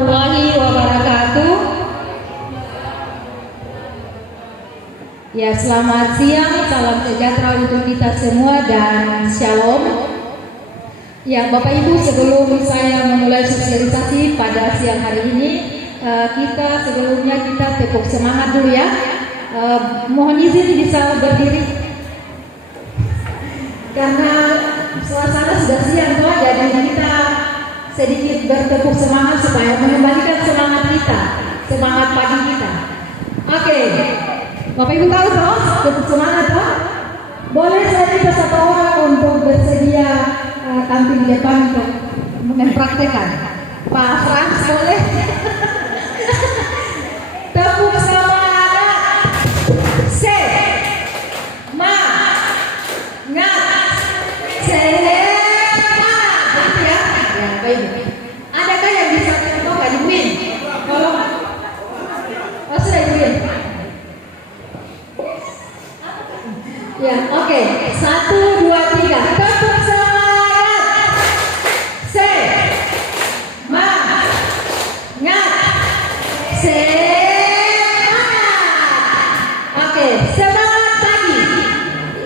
warahmatullahi wabarakatuh. Ya, selamat siang, salam sejahtera untuk kita semua dan shalom. Ya, Bapak Ibu, sebelum saya memulai sosialisasi pada siang hari ini, sebelumnya kita tepuk semangat dulu ya. Mohon izin bisa berdiri karena suasana sudah siang toh, jadi kita sedikit bertepuk semangat supaya mengembalikan semangat kita, semangat pagi kita. Oke, Bapak Ibu tahu toh, tepuk semangat toh. Boleh saya minta satu orang untuk bersedia tampil di depan untuk mempraktekkan. Pak Frans boleh? Tepuk semangat. Adakah yang bisa coba diwin? Kalau sudah diwin. Ya, oke. 1, 2, 3. Tepuk semangat. Semangat. Semangat. Oke, semangat pagi.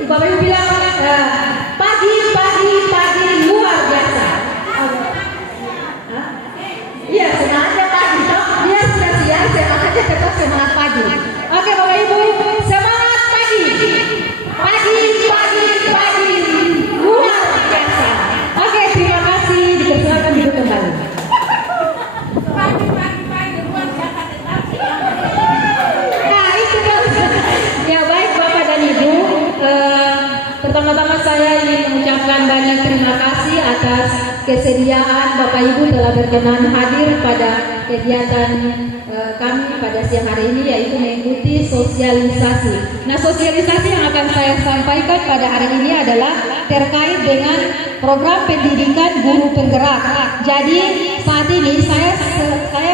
Bapak Ibu bilang pagi luar biasa. Iya, semangatnya pagi. Dia sudah siang, semangatnya tetap semangat pagi. Oke, Bapak Ibu, semangat pagi. Pagi luar biasa. Oke, terima kasih. Dipersilakan duduk kembali. Pagi luar biasa tetap. Nah, itu kan. Ya, baik Bapak dan Ibu. Pertama-tama saya ingin mengucapkan banyak terima kasih atas kesediaan Bapak Ibu telah berkenan hadir pada kegiatan kami pada siang hari ini, yaitu mengikuti sosialisasi. Nah, sosialisasi yang akan saya sampaikan pada hari ini adalah terkait dengan program pendidikan guru penggerak. Jadi saat ini saya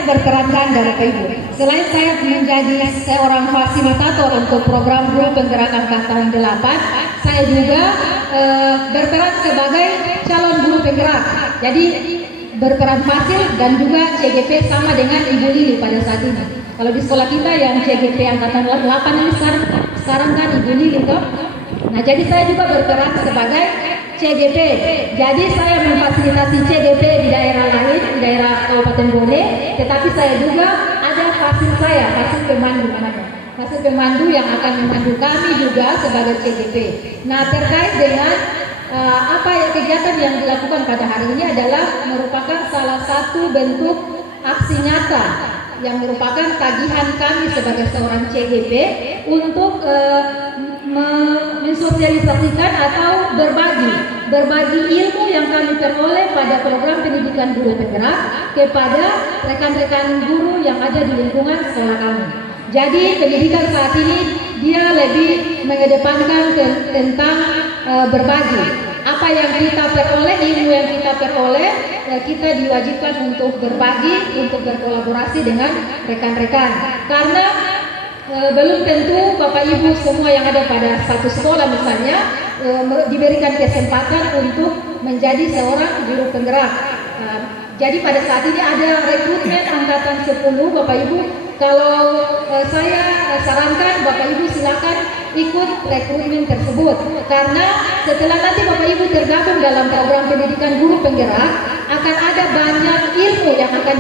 berperankan dari Bapak Ibu. Selain saya menjadi seorang fasilitator untuk program guru penggerak angkatan 8, saya juga berperan sebagai calon guru penggerak. Jadi berperan fasil dan juga CGP sama dengan Ibu Lili pada saat ini. Kalau di sekolah kita yang CGP angkatan 8 ini sekarang kan Ibu Lili toh. Nah, jadi saya juga berperan sebagai CGP. Jadi saya memfasilitasi CGP di daerah lain, di daerah Kabupaten Bone, tetapi saya juga ada fasil pemandu namanya. Fasil pemandu yang akan memandu kami juga sebagai CGP. Nah, terkait dengan kegiatan yang dilakukan pada hari ini adalah merupakan salah satu bentuk aksi nyata yang merupakan tagihan kami sebagai seorang CGP untuk mensosialisasikan atau berbagi ilmu yang kami peroleh pada program pendidikan guru penggerak kepada rekan-rekan guru yang ada di lingkungan sekolah kami. Jadi pendidikan saat ini dia lebih mengedepankan tentang berbagi. Apa yang kita peroleh, ilmu yang kita peroleh, kita diwajibkan untuk berbagi, untuk berkolaborasi dengan rekan-rekan. Karena belum tentu Bapak Ibu semua yang ada pada satu sekolah misalnya diberikan kesempatan untuk menjadi seorang guru penggerak. Jadi pada saat ini ada rekrutmen angkatan 10 Bapak Ibu. Kalau saya sarankan Bapak Ibu silakan ikut rekrutmen tersebut, karena setelah nanti Bapak Ibu tergabung dalam program pendidikan guru penggerak, akan ada banyak ilmu yang akan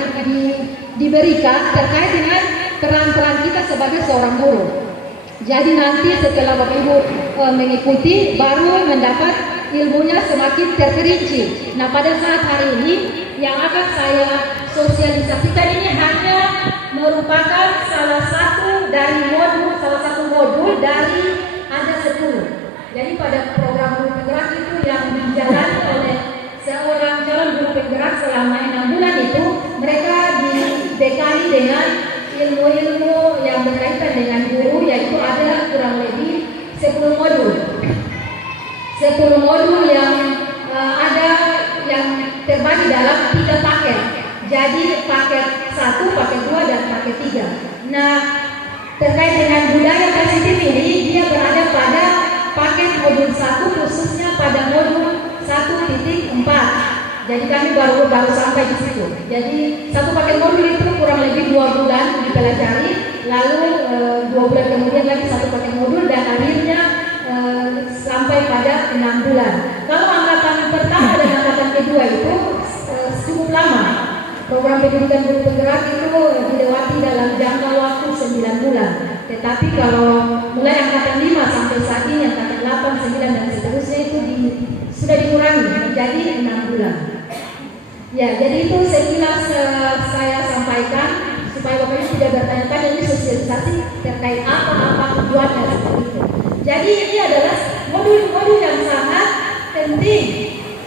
diberikan terkait dengan peran-peran kita sebagai seorang guru. Jadi nanti setelah Bapak Ibu mengikuti, baru mendapat ilmunya semakin terperinci. Nah, pada saat hari ini yang akan saya sosialisasikan ini hanya merupakan salah satu modul dari ada 10. Jadi pada program guru penggerak itu yang dijalani oleh seorang calon guru penggerak selama 6 bulan itu, mereka dibekali dengan ilmu-ilmu yang berkaitan dengan guru, yaitu ada kurang lebih 10 modul. 10 modul yang ada yang terbagi dalam 3 paket. Jadi paket 1, paket 2, dan paket 3. Nah, terkait dengan budaya positif ini, dia berada pada paket modul 1, khususnya pada modul 1.4. Jadi kami baru sampai di situ. Jadi satu paket modul itu 2 bulan dipelajari, lalu 2 bulan kemudian lagi 1 paket modul, dan akhirnya sampai pada 6 bulan. Kalau angkatan pertama dan angkatan kedua itu cukup lama. Program pendidikan guru penggerak itu dilewati dalam jangka waktu 9 bulan. Tetapi kalau mulai angkatan 5 sampai saat ini angkatan 8, 9 dan seterusnya itu sudah dikurangi menjadi 6 bulan. Ya, jadi itu sekilas saya sampaikan supaya Bapak Ibu tidak bertanya-tanya ini sosialisasi terkait apa tujuannya seperti itu. Jadi ini adalah modul-modul yang sangat penting.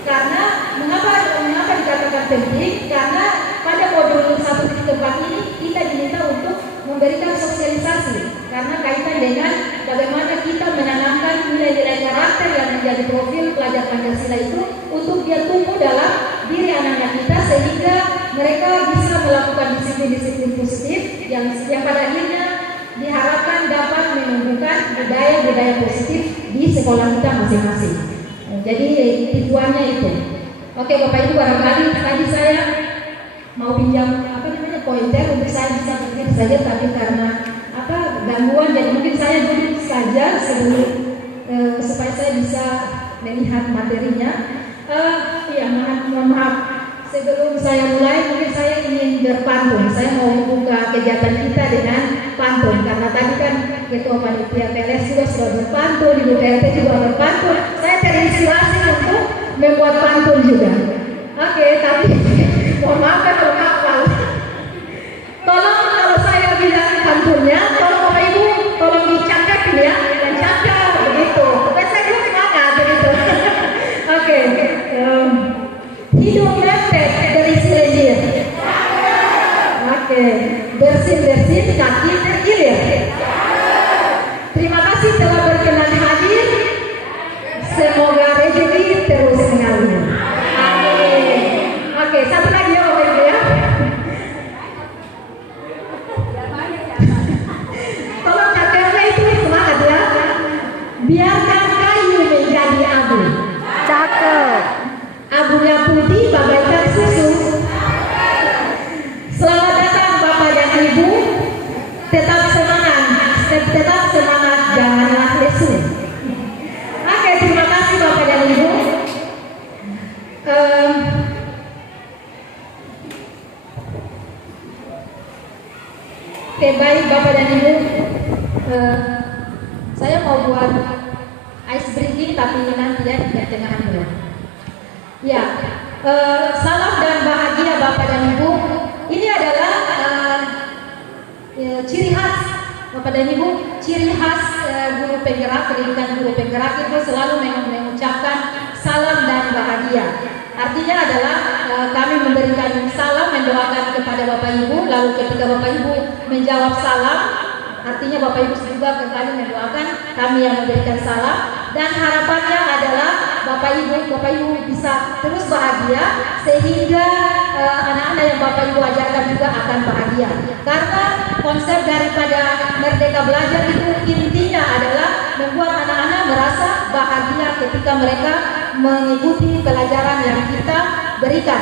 Karena mengapa dikatakan penting? Karena pada modul 1.4 ini kita diminta untuk memberikan sosialisasi, karena kaitan dengan bagaimana kita menanamkan nilai-nilai karakter yang menjadi profil pelajar Pancasila itu untuk dia tumbuh dalam diri anak-anak kita, sehingga mereka bisa melakukan disiplin-disiplin positif yang pada akhirnya diharapkan dapat menumbuhkan budaya-budaya positif di sekolah kita masing-masing. Jadi tujuannya itu. Oke Bapak Ibu, barangkali tadi saya mau pinjam pointer untuk saya bisa berpikir saja, tapi karena gangguan, jadi mungkin saya duduk saja sebelum supaya saya bisa melihat materinya. Ya mohon maaf. Sebelum saya mulai, mungkin saya ingin berpantun. Saya mau membuka kegiatan kita dengan pantun, karena tadi kan Ketua Panitia PLS juga sudah berpantun, Ibu PLT juga berpantun. Saya terinspirasi untuk membuat pantun juga. Oke, tapi mohon maaf kalau hafal. Tolong kalau saya bilang pantunnya, tolong Bapak Ibu tolong dicatat ya, dan catat begitu. Supaya saya juga semangat begitu. Oke. Hidung lepet berisi lendir. Oke. Bersin-bersin kaki terkilir. Terima kasih telah berkenan hadir. Semoga rezeki terus mengalir. Amin. Oke, satu lagi ya Bapak Ibu ya. Tolong catatnya itu semangat ya. Biarkan kayu menjadi abu. Cakep. Abunya putih bagaikan susu. Selamat datang Bapak dan Ibu. Tetap semangat, janganlah lesu. Oke, terima kasih Bapak dan Ibu. Oke, baik Bapak dan Ibu. Saya mau buat ice breaking, tapi nanti ya di tengah dulu. Ya, salam dan bahagia Bapak dan Ibu. Ini adalah ciri khas Bapak dan Ibu, ciri khas guru penggerak, pendidikan guru penggerak itu selalu mengucapkan salam dan bahagia. Artinya adalah kami memberikan salam, mendoakan kepada Bapak Ibu, lalu ketika Bapak Ibu menjawab salam, artinya Bapak Ibu juga kembali mendoakan kami yang memberikan salam, dan harapannya adalah Bapak Ibu bisa terus bahagia, sehingga anak-anak yang Bapak Ibu ajarkan juga akan bahagia. Karena konsep daripada Merdeka Belajar itu intinya adalah membuat anak-anak merasa bahagia ketika mereka mengikuti pelajaran yang kita berikan.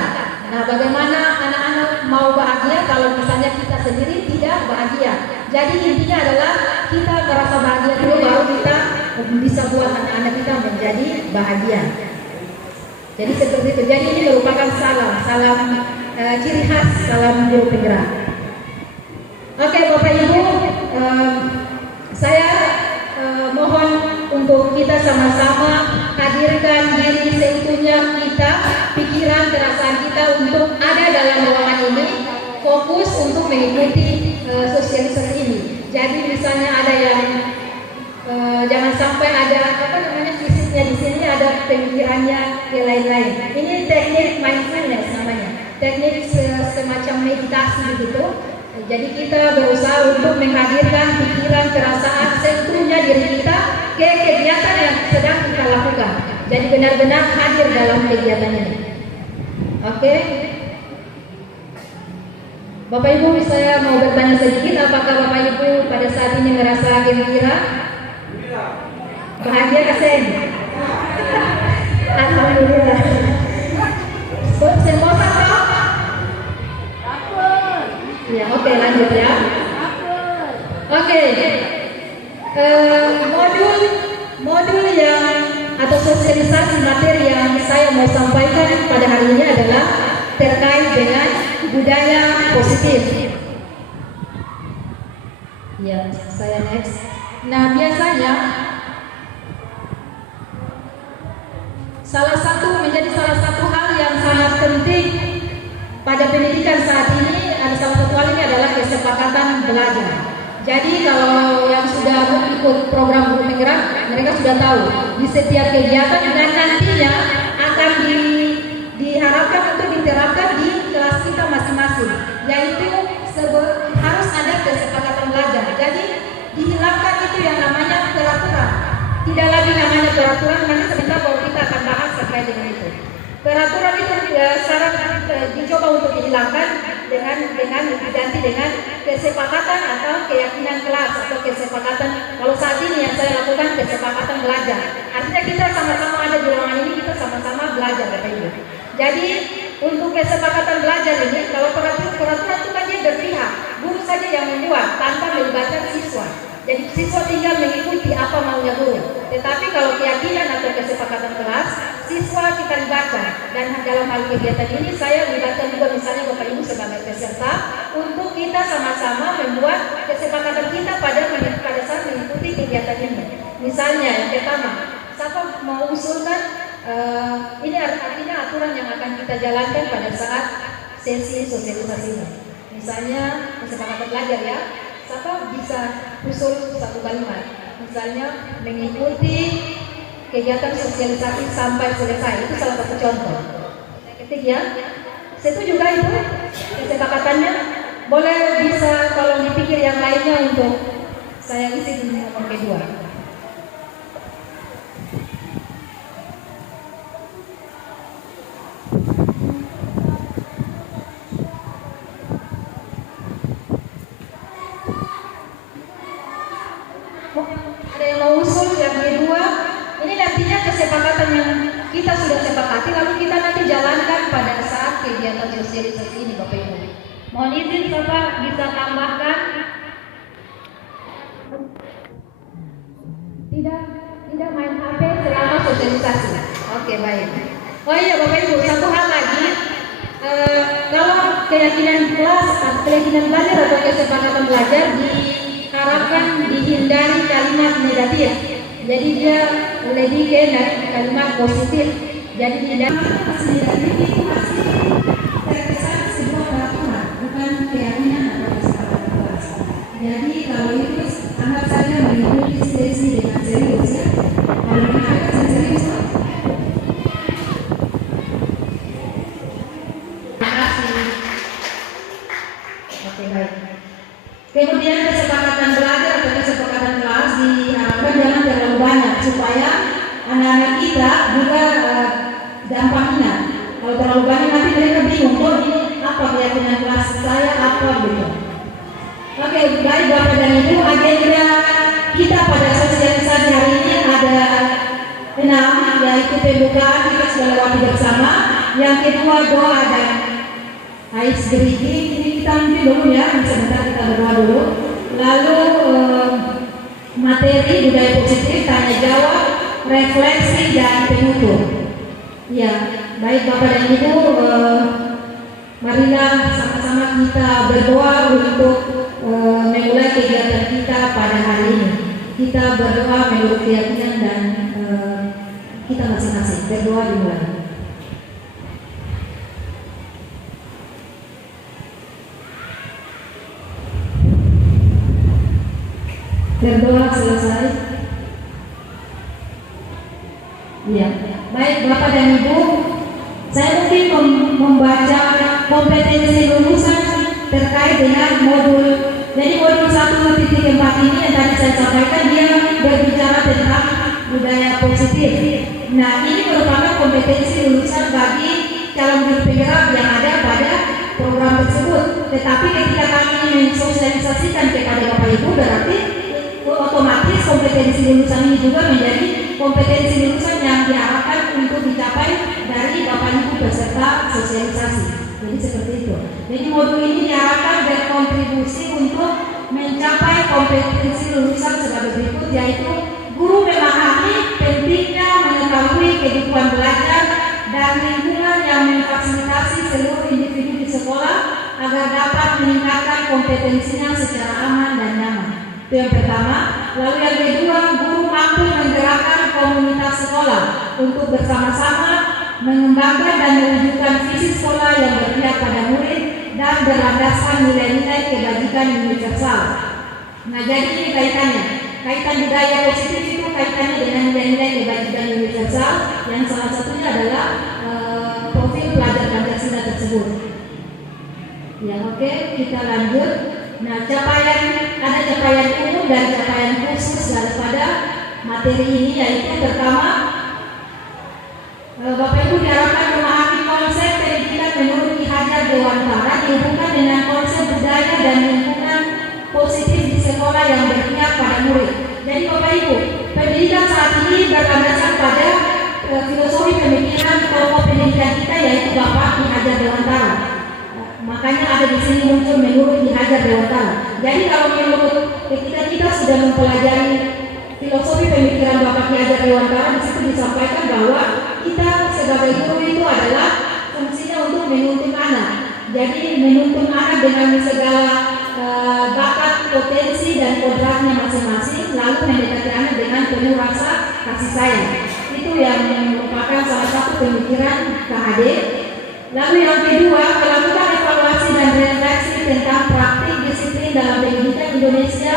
Nah, bagaimana anak-anak mau bahagia kalau misalnya kita sendiri tidak bahagia? Jadi intinya adalah kita merasa bahagia dulu, baru kita bisa buat anak-anak kita menjadi bahagia. Jadi seperti itu. Jadi ini merupakan salam ciri khas salam guru penggerak. Oke Bapak Ibu, saya mohon untuk kita sama-sama hadirkan diri seutuhnya kita, pikiran, perasaan kita untuk ada dalam ruangan ini, fokus untuk mengikuti sosialisasi ini. Jadi misalnya ada yang jangan sampai ada fisiknya di sini, ada pemikirannya yang lain-lain. Ini teknik mindfulness namanya, teknik semacam meditasi begitu. Jadi kita berusaha untuk menghadirkan pikiran, perasaan seutuhnya diri kita ke kegiatan yang sedang kita lakukan. Jadi benar-benar hadir dalam kegiatan ini. Oke. Bapak Ibu, saya mau bertanya sedikit, apakah Bapak Ibu pada saat ini merasa gembira? Bahagia kasih? Alhamdulillah. Semua apa? Ya, oke, lanjut ya. Oke. Modul yang atau sosialisasi materi yang saya mau sampaikan pada hari ini adalah terkait dengan budaya positif. Ya, saya next. Nah, biasanya menjadi salah satu hal yang sangat penting pada pendidikan saat ini, ada salah satu hal ini adalah kesepakatan belajar. Jadi kalau yang sudah mengikut program guru penggerak, mereka sudah tahu di setiap kegiatan dan nantinya akan diharapkan untuk diterapkan di kelas kita masing-masing, yaitu harus ada kesepakatan belajar. Jadi dihilangkan itu yang namanya peraturan. Tidak lagi namanya peraturan, nanti sebentar kalau kita akan bahas terkait dengan itu. Peraturan itu syarat dicoba untuk dihilangkan dengan diganti dengan kesepakatan atau keyakinan kelas atau kesepakatan. Kalau saat ini yang saya lakukan kesepakatan belajar, artinya kita sama-sama ada di ruangan ini, kita sama-sama belajar, Bapak Ibu. Jadi untuk kesepakatan belajar ini, kalau peraturan itu kan dia berpihak, guru saja yang membuat tanpa melibatkan siswa. Jadi siswa tinggal mengikuti apa maunya guru. Tetapi kalau keyakinan atau kesepakatan kelas, siswa kita libatkan. Dan dalam hal kegiatan ini saya libatkan juga misalnya Bapak Ibu sebagai peserta untuk kita sama-sama membuat kesepakatan kita pada saat mengikuti kegiatan ini. Misalnya yang pertama, siapa mau usulkan ini artinya aturan yang akan kita jalankan pada saat sesi sosialisasi ini. Misalnya kesepakatan belajar ya. Siapa bisa usul satu kalimat, misalnya mengikuti kegiatan sosialisasi sampai selesai, itu salah satu contoh. Saya ketik ya, setuju juga itu kesepakatannya. Boleh bisa tolong dipikir yang lainnya untuk saya isi di nomor kedua. Ada yang mau usul yang kedua, ini nantinya kesepakatan yang kita sudah sepakati lalu kita nanti jalankan pada saat kegiatan sosialisasi ini, Bapak Ibu. Mohon izin Bapak bisa tambahkan. Tidak main HP selama sosialisasi. Oke, baik. Oh iya Bapak Ibu, satu hal lagi. Kalau keyakinan kelas, keyakinan belajar atau kesepakatan belajar diharapkan dihindari kalimat negatif. Jadi dia lebih ke kalimat positif. Jadi tidak negatif itu pasti terkesan sebuah peraturan, bukan keyakinan atau kesepakatan kelas. Jadi kalau itu anggap saja mengikuti sesi dengan serius ya. Kalau menghadapi serius. Kemudian kesepakatan belajar atau kesepakatan kelas diharapkan jangan terlalu banyak supaya anak-anak kita juga gampang ingat. Kalau terlalu banyak nanti mereka bingung, oh ini apa keyakinan kelas saya apa gitu. Oke, baik Bapak dan Ibu, agenda kita pada sosialisasi hari ini ada 6, yaitu pembukaan kita sudah lewati bersama. Yang kedua doa dan ice breaking, ini kita ambil dulu ya, sebentar kita berdoa dulu. Lalu materi budaya positif, tanya jawab, refleksi dan penutup. Ya, baik Bapak dan Ibu, marilah sama-sama kita berdoa untuk memulai kegiatan kita pada hari ini. Kita berdoa menurut keyakinan dan kita masing-masing. Berdoa dimulai. Berdoa selesai. Iya. Baik Bapak dan Ibu, saya mungkin membaca kompetensi lulusan terkait dengan modul. Jadi modul 1.4 ini yang tadi saya sampaikan, dia berbicara tentang budaya positif. Nah, ini merupakan kompetensi lulusan bagi calon guru penggerak yang ada pada program tersebut. Tetapi ketika kami mensosialisasikan kepada Bapak Ibu, berarti otomatis kompetensi lulusan ini juga menjadi kompetensi lulusan yang diharapkan untuk dicapai dari Bapak Ibu peserta sosialisasi. Jadi seperti itu. Jadi modul ini diharapkan berkontribusi untuk mencapai kompetensi lulusan sebagai berikut, yaitu guru memahami pentingnya mengetahui kebutuhan belajar dan lingkungan yang memfasilitasi seluruh individu di sekolah agar dapat meningkatkan kompetensinya secara aman dan nyaman. Itu yang pertama. Lalu yang kedua, guru mampu menggerakkan komunitas sekolah untuk bersama-sama mengembangkan dan mewujudkan visi sekolah yang berpihak pada murid dan berlandaskan nilai-nilai kebajikan universal. Nah, jadi ini kaitannya. Kaitan budaya positif itu kaitannya dengan nilai-nilai kebajikan universal yang salah satunya adalah profil pelajar Pancasila tersebut. Ya, oke, kita lanjut. Nah, ada capaian umum dan capaian khusus daripada materi ini, yaitu pertama, Bapak Ibu diharapkan memahami konsep pendidikan menurut Ki Hajar Dewantara dihubungkan dengan konsep budaya dan lingkungan positif di sekolah yang berpihak pada murid. Jadi Bapak Ibu, pendidikan saat ini berlandaskan pada filosofi pemikiran tokoh pendidikan kita, yaitu Bapak Ki Hajar Dewantara. Makanya ada di sini muncul menurut Ki Hajar Dewantara. Jadi kalau menurut ketika kita sudah mempelajari filosofi pemikiran Bapak Ki Hajar Dewantara, di situ disampaikan bahwa kita sebagai guru itu adalah fungsinya untuk menuntun anak. Jadi menuntun anak dengan segala bakat, potensi dan kodratnya masing-masing, lalu mendekati anak dengan penuh rasa kasih sayang. Itu yang merupakan salah satu pemikiran KHD. Lalu yang kedua, melakukan evaluasi dan refleksi tentang praktik disiplin dalam pendidikan Indonesia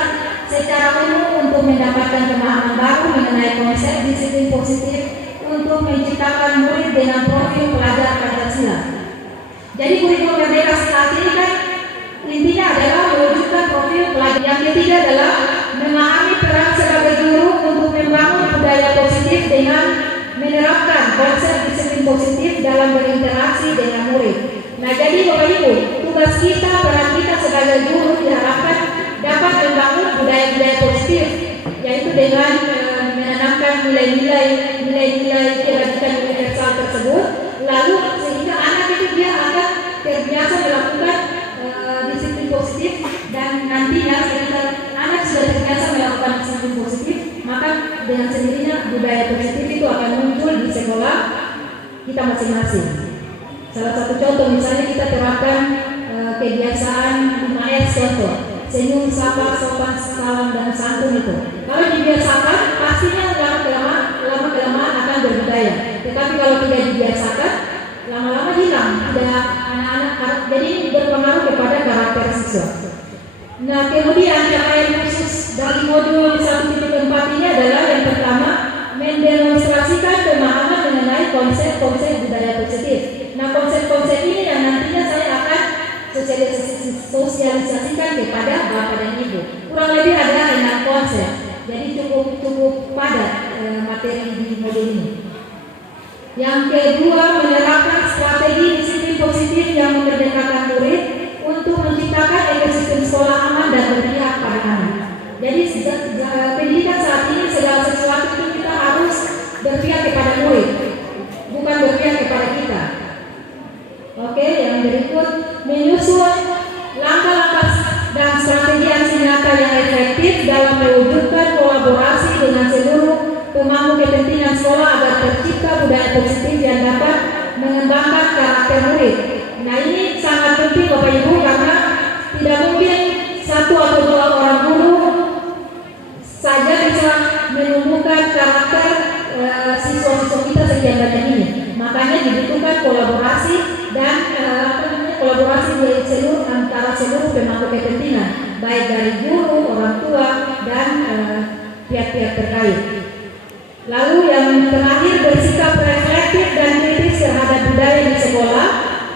secara umum untuk mendapatkan pemahaman baru mengenai konsep disiplin positif untuk menciptakan murid dengan profil pelajar Pancasila. Jadi kurikulum Merdeka saat ini kan intinya adalah mewujudkan profil pelajar. Yang ketiga adalah memahami peran sebagai guru untuk membangun budaya positif dengan menerapkan konsep disiplin positif dalam berinteraksi dengan murid. Nah, jadi Bapak Ibu, tugas kita, peran kita sebagai guru diharapkan dapat membangun budaya-budaya positif, yaitu dengan menanamkan nilai-nilai kebajikan universal tersebut, lalu sehingga anak itu dia akan terbiasa melakukan disiplin positif, dan nantinya ketika anak sudah terbiasa melakukan disiplin positif, maka dengan sendirinya budaya positif itu akan muncul di sekolah kita masing-masing. Salah satu contoh misalnya kita terapkan kebiasaan 5S contoh, senyum, sapa, sopan, salam, dan santun itu. Kalau dibiasakan, pastinya lama-kelamaan akan berbudaya. Tetapi kalau tidak dibiasakan, lama-lama hilang. Tidak anak-anak, jadi berpengaruh kepada karakter siswa. Nah, kemudian capaian khusus dari modul 1.4 ini adalah yang pertama, mendemonstrasikan pemahaman mengenai konsep-konsep budaya positif. Nah, konsep-konsep ini yang nantinya saya akan sosialisasikan kepada Bapak dan Ibu. Kurang lebih ada 6 konsep. Jadi cukup padat materi di modul ini. Yang kedua, menerapkan strategi disiplin positif yang memerdekakan murid untuk menciptakan ekosistem sekolah aman dan berpihak pada anak. Jadi pendidikan saat ini segala sesuatu itu kita harus berpihak kepada murid, bukan berpihak kepada kita. Oke, yang berikut, menyusun langkah-langkah dan strategi aksi nyata yang efektif dalam mewujudkan kolaborasi dengan seluruh pemangku kepentingan sekolah agar tercipta budaya positif yang dapat mengembangkan karakter murid. Nah, ini sangat penting Bapak Ibu, karena tidak mungkin satu atau dua orang guru saja bisa menumbuhkan karakter siswa-siswa kita sekian banyak ini. Makanya dibutuhkan kolaborasi dan kolaborasi antara seluruh pemangku kepentingan, baik dari guru, orang tua, dan pihak-pihak terkait. Lalu yang terakhir, bersikap reflektif dan kritis terhadap budaya di sekolah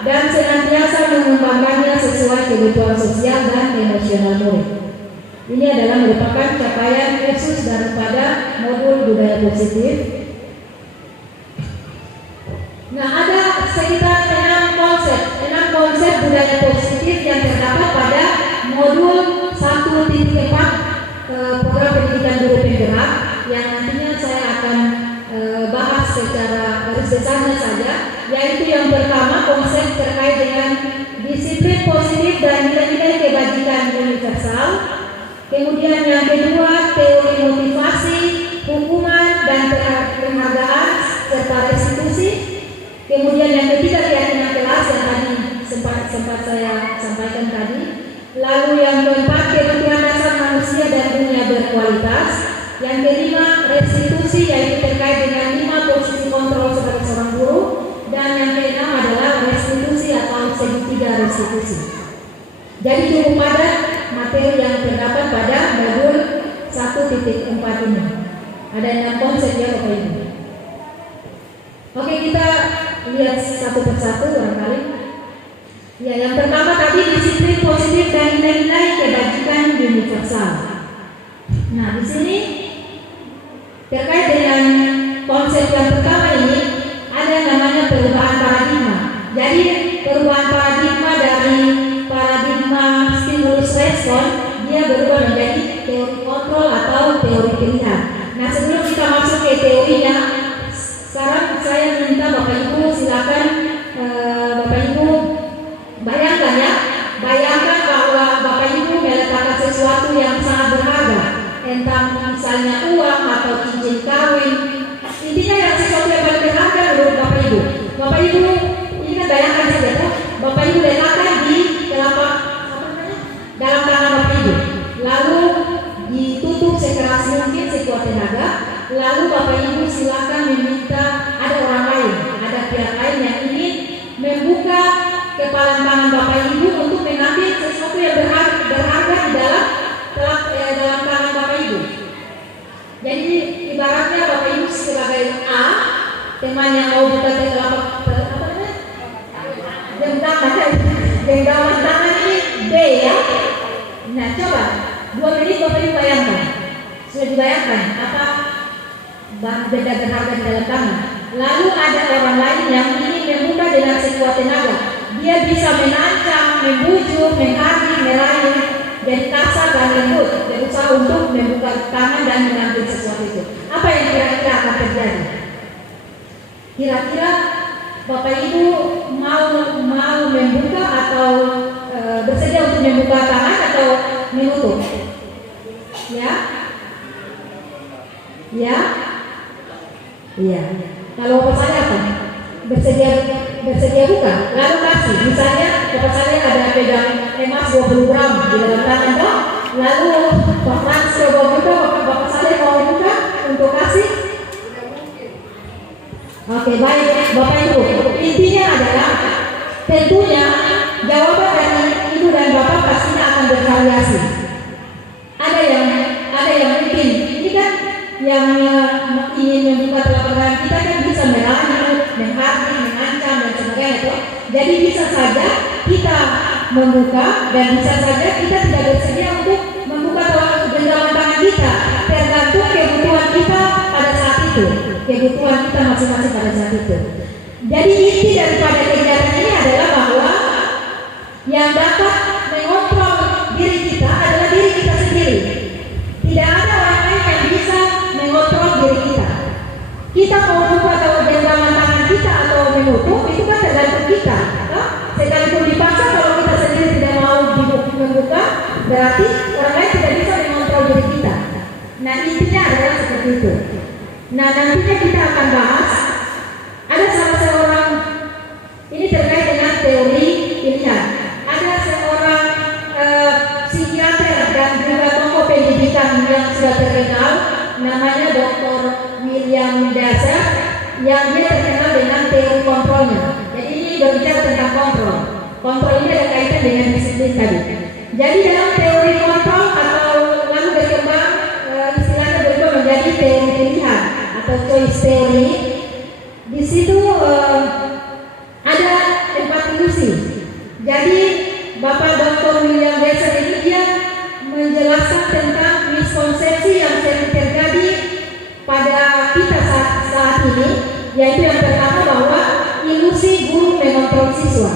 dan senantiasa mengembangkannya sesuai kebutuhan sosial dan emosional murid. Ini adalah merupakan capaian khusus daripada modul budaya positif. Nah, ada sekitar 6 konsep budaya positif yang terdapat pada modul 1.4 program pendidikan guru penggerak, yang nantinya saya akan bahas secara garis besarnya saja, yaitu yang pertama, konsep terkait dengan disiplin Kemudian yang kedua, teori motivasi, hukuman dan penghargaan serta restitusi. Kemudian yang ketiga, keyakinan kelas yang tadi sempat saya sampaikan tadi. Lalu yang keempat, kebutuhan dasar manusia dan dunia berkualitas. Yang kelima, restitusi, yaitu terkait dengan 5 posisi kontrol sebagai seorang guru. Dan yang keenam adalah restitusi atau segitiga restitusi. Jadi cukup padat materi yang terdapat pada modul 1.4 ini. Ada 6 konsep ya Bapak Ibu. Oke, kita lihat satu persatu barangkali. Ya, yang pertama tadi disiplin positif dan nilai-nilai kebajikan universal. Nah, di sini terkait dengan konsep yang pertama ini ada namanya perubahan paradigma. Jadi perubahan paradigma dari paradigma stimulus respon, dia berubah menjadi teori kontrol atau teori pilihan. Nah, sebelum kita masuk ke teorinya, sekarang saya minta Bapak Ibu silakan Bapak Ibu bayangkan ya, bayangkan bahwa Bapak Ibu meletakkan sesuatu yang sangat berharga, entah misalnya uang atau cincin kawin. Intinya yang sesuatu yang paling berharga menurut Bapak Ibu. Bapak Ibu ini kan bayangkan saja, Bapak Ibu letakkan di dalam tangan Bapak Ibu, lalu ditutup sekeras mungkin sekuat tenaga, lalu Bapak Ibu silakan meminta ada orang lain, ada pihak lain yang ingin membuka kepala tangan Bapak Ibu untuk mengambil sesuatu yang berharga di dalam tangan Bapak Ibu. Jadi ibaratnya Bapak Ibu sebagai A, teman yang mau buka genggaman tangan ini B ya. Nah, coba 2 menit Bapak Ibu bayangkan. Sudah dibayangkan apa benda berharga di dalam tangan. Lalu ada orang lain yang ingin membuka dengan sekuat tenaga. Dia bisa menancap, membujuk, menghadik, merayu, jadi kasar dan lembut, berusaha untuk membuka tangan dan mengambil sesuatu itu. Apa yang kira-kira akan terjadi? Kira-kira Bapak Ibu mau membuka atau bersedia untuk membuka tangan atau menutup? Ya? Ya? Iya. Kalau Bapak saya apa? Bersedia buka, lalu kasih. Misalnya Bapak saya ada pegang emas 20 gram di dalam tangan toh, lalu Bapak coba buka, Bapak saya mau buka untuk kasih. Oke, baik Bapak Ibu. Intinya adalah tentunya jawaban dari Ibu dan Bapak pastinya akan bervariasi. Ada yang mungkin ini kan yang ingin membuka telapak tangan kita kan bisa merayu, menghadik, mengancam dan sebagainya itu. Jadi bisa saja kita membuka dan bisa saja kita tidak bersedia untuk membuka genggaman tangan kita, tergantung kebutuhan kita pada saat itu, kebutuhan kita masing-masing pada saat itu. Jadi inti daripada kegiatan ini adalah bahwa yang dapat mengontrol diri kita adalah diri kita sendiri. Tidak ada orang lain yang bisa mengontrol diri kita. Kita mau buka atau genggaman tangan kita atau menutup itu kan tergantung kita. Sekalipun dipaksa, kalau kita sendiri tidak mau membuka, berarti orang lain tidak bisa mengontrol diri kita. Nah, intinya adalah seperti itu. Nah, nantinya kita akan bahas ada salah seorang, ini terkait dengan teori pilihan. Ada seorang psikiater dan juga tokoh pendidikan yang sudah terkenal, namanya Dr. William Dasar, yang dia terkenal dengan teori kontrolnya. Jadi ini berbicara tentang kontrol. Kontrol ini ada kaitan dengan disiplin tadi. Jadi dalam teori kontrol atau lalu berkembang istilahnya berubah menjadi teori pilihan atau choice theory. Di situ ada 4 ilusi. Jadi Bapak Dr. William Dasar ini dia menjelaskan tentang miskonsepsi yang sering terjadi pada kita saat ini, yaitu yang pertama bahwa ilusi guru mengontrol siswa.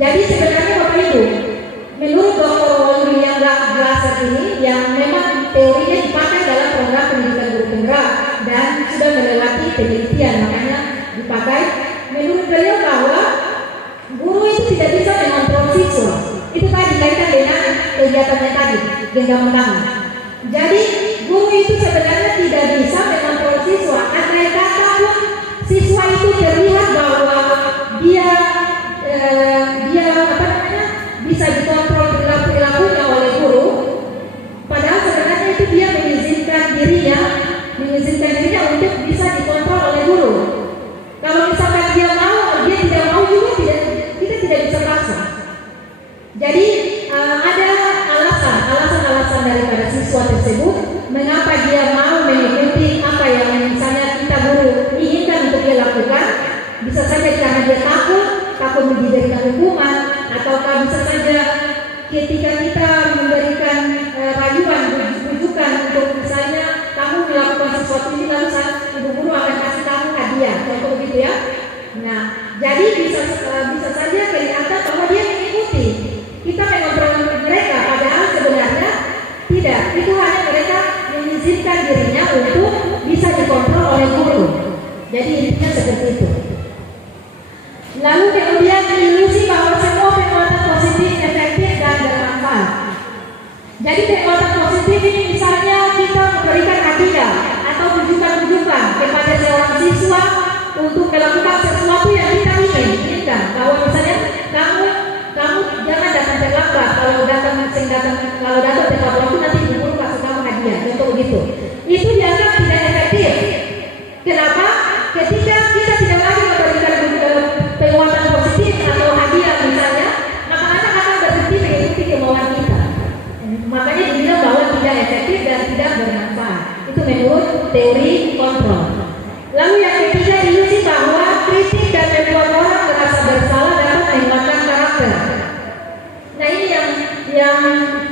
Jadi sebenarnya Bapak Ibu, menurut Dr. William Dasar ini yang memang teorinya dipakai dalam program pendidikan guru penggerak dan sudah melewati penelitian, makanya dipakai. Menurut beliau bahwa guru itu tidak bisa mengontrol siswa. Itu tadi kaitan dengan kegiatannya tadi. lagi genggaman tangan. Jadi guru itu sebenarnya tidak bisa mengontrol siswa. Andai kata pun siswa itu terlihat bahwa dia bisa dikontrol perilakunya oleh guru, padahal sebenarnya itu dia mengizinkan dirinya untuk bisa dikontrol oleh guru. Kalau misalkan dia tidak mau juga kita tidak bisa paksa. Jadi ada alasan daripada siswa tersebut mengapa dia mau mengikuti apa yang misalnya kita guru inginkan untuk dia lakukan. Bisa saja karena dia takut diberikan hukuman, ataukah bisa saja ketika kita memberikan rayuan, bujukan untuk misalnya kamu melakukan sesuatu ini lalu ibu guru akan kasih kamu hadiah, contoh begitu ya. Nah, jadi bisa saja kelihatan bahwa dia mengikuti. Kita mengontrol mereka, padahal sebenarnya tidak. Itu hanya mereka mengizinkan dirinya untuk bisa dikontrol oleh guru. Jadi intinya seperti itu. Lalu kemudian ilusi bahwa semua penguatan positif efektif dan bermanfaat. Jadi penguatan positif ini misalnya kita memberikan hadiah atau tujukan kepada seorang siswa untuk melakukan sesuatu yang kita inginkan. Bahwa misalnya kamu jangan datang terlambat. Kalau datang tepat waktu nanti guru kasih kamu hadiah. Contoh begitu. Itu dianggap tidak efektif. Kenapa? Ketika kita tidak lagi memberikan penguatan positif atau hadiah misalnya, maka anak akan berhenti mengikuti kemauan kita. Makanya dibilang bahwa tidak efektif dan tidak bermanfaat. Itu menurut teori kontrol. Lalu yang ketiga, ilusi bahwa kritik dan membuat orang merasa bersalah dapat menguatkan karakter. Nah ini yang